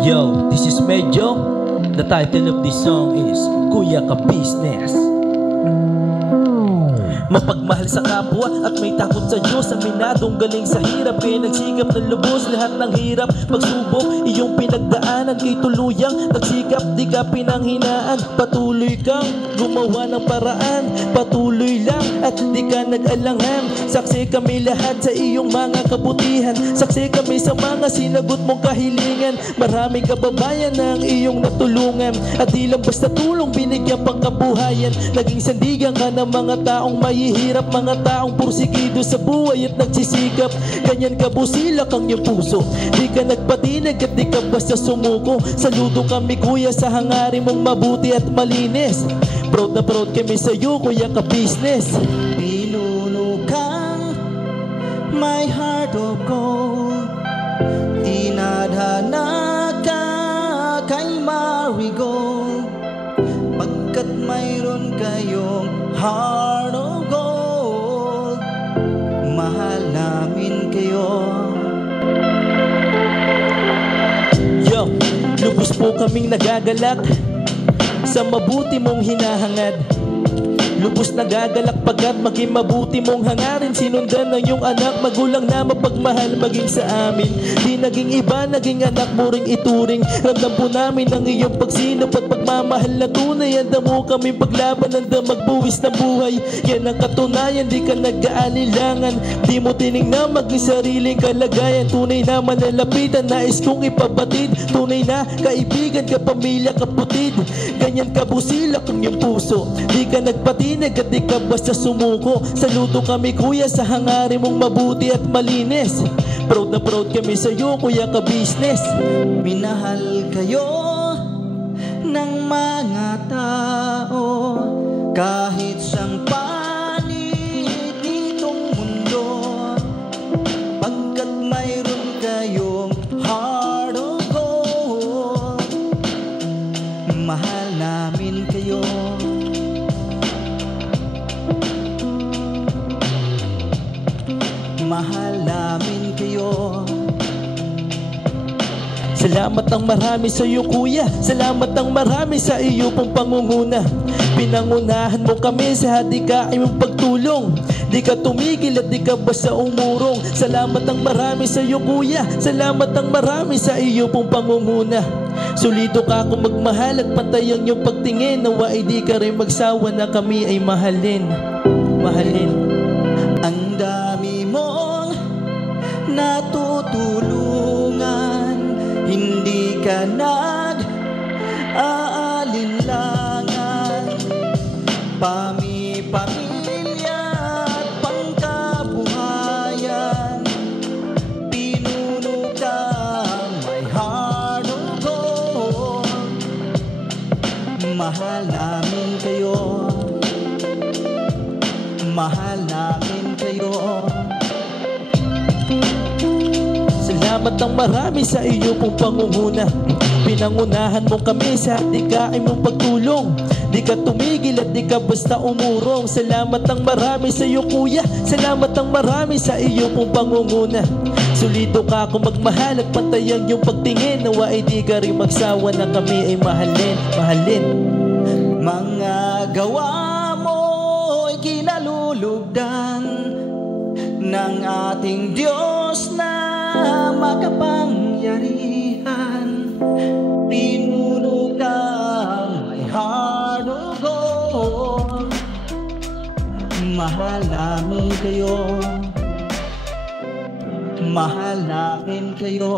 Yo, this is Medyo. The title of this song is Kuya Ka Business. Mapagmahal sa kapwa at may takot sa Diyos. Aminadong galing sa hirap, kaya nagsikap ng lubos. Lahat ng hirap, pagsubok, iyong pinagdaanan. Kay tuluyang nagsikap, di ka pinanghinaan. Patuloy kang gumawa ng paraan. Patuloy lang at di ka nag-alangan. Saksi kami lahat sa iyong mga kabutihan. Saksi kami sa mga sinagot mong kahilingan. Maraming kababayan na ang iyong natulungan. At di lang basta tulong, binigyan pang kabuhayan. Naging sandigan ka ng mga taong mahihirap, mga taong pursigido sa buhay at nagsisikap. Ganyan ka busilak ang iyong puso. Di ka nagpatinag at di ka basta sumuko. Saludo kami kuya sa hangarin mong mabuti at malinis. Proud na proud kami sa iyo, Kuya Ka Business. Pinuno kang my heart of gold. Tinadhana ka kay Marigold. Pagkat mayroon kayong heart of gold, mahal namin kayo. Yo, lubos po kaming nagagalak sa mabuti mong hinahangad. Lubos nagagalak pagkat maging mabuti mong hangarin. Sinundan ng iyong anak, magulang na mapagmahal maging sa amin. Di naging iba, naging anak mo ring ituring. Ramdam po namin ang iyong pagsinop at pagmamahal na tunay. Handa mo kaming paglaban, handa magbuwis ng buhay. Yan ang katunayan, di ka nag-aanilangan. Di mo tinignan maging sariling kalagayan. Tunay na manalapitan, nais kong ipabatid. Tunay na kaibigan, kapamilya, kapatid. Ganyan kabusilak ang iyong puso. Di ka nagpatid at di ka basta sumuko. Saludo kami kuya sa hangarin mong mabuti at malinis. Proud na proud kami sa iyo, Kuya Ka Business. Minahal kayo ng mga tao kahit sang panig nitong mundo. Pagkat mayroon kayong heart of gold, mahal namin kayo. Mahal namin kayo. Salamat ang marami sa iyo kuya. Salamat ang marami sa iyo pong pangunguna. Pinangunahan mo kami sa hadikain mong pagtulong. Di ka tumigil at di ka basta umurong. Salamat ang marami sa iyo kuya. Salamat ang marami sa iyo pong pangunguna. Solido ka kung magmahal at pantay ang iyong pagtingin. Nawa ay di ka rin magsawa na kami ay mahalin. Mahalin. Ang dami mong natutulungan, hindi ka nag-aalinlangan. Pamilya at pangkabuhayan, pinuno ka my heart. Mahal namin kayo. Mahal namin kayo. Salamat ng marami sa iyo pong pangunguna. Pinangunahan mo kami sa dikain mong pagtulong. Di ka tumigil at di ka basta umurong. Salamat ng marami sa iyo kuya. Salamat ng marami sa iyo pong pangunguna. Solido ka kung magmahal at pantayan yung pagtingin. Nawa ay di ka rin magsawa na kami ay mahalin. Mahalin. Mga gawa mo'y kinalulugdan ng ating Diyos na makapangyarihan. Pinuno kang may harugo. Mahal namin kayo. Mahal namin kayo.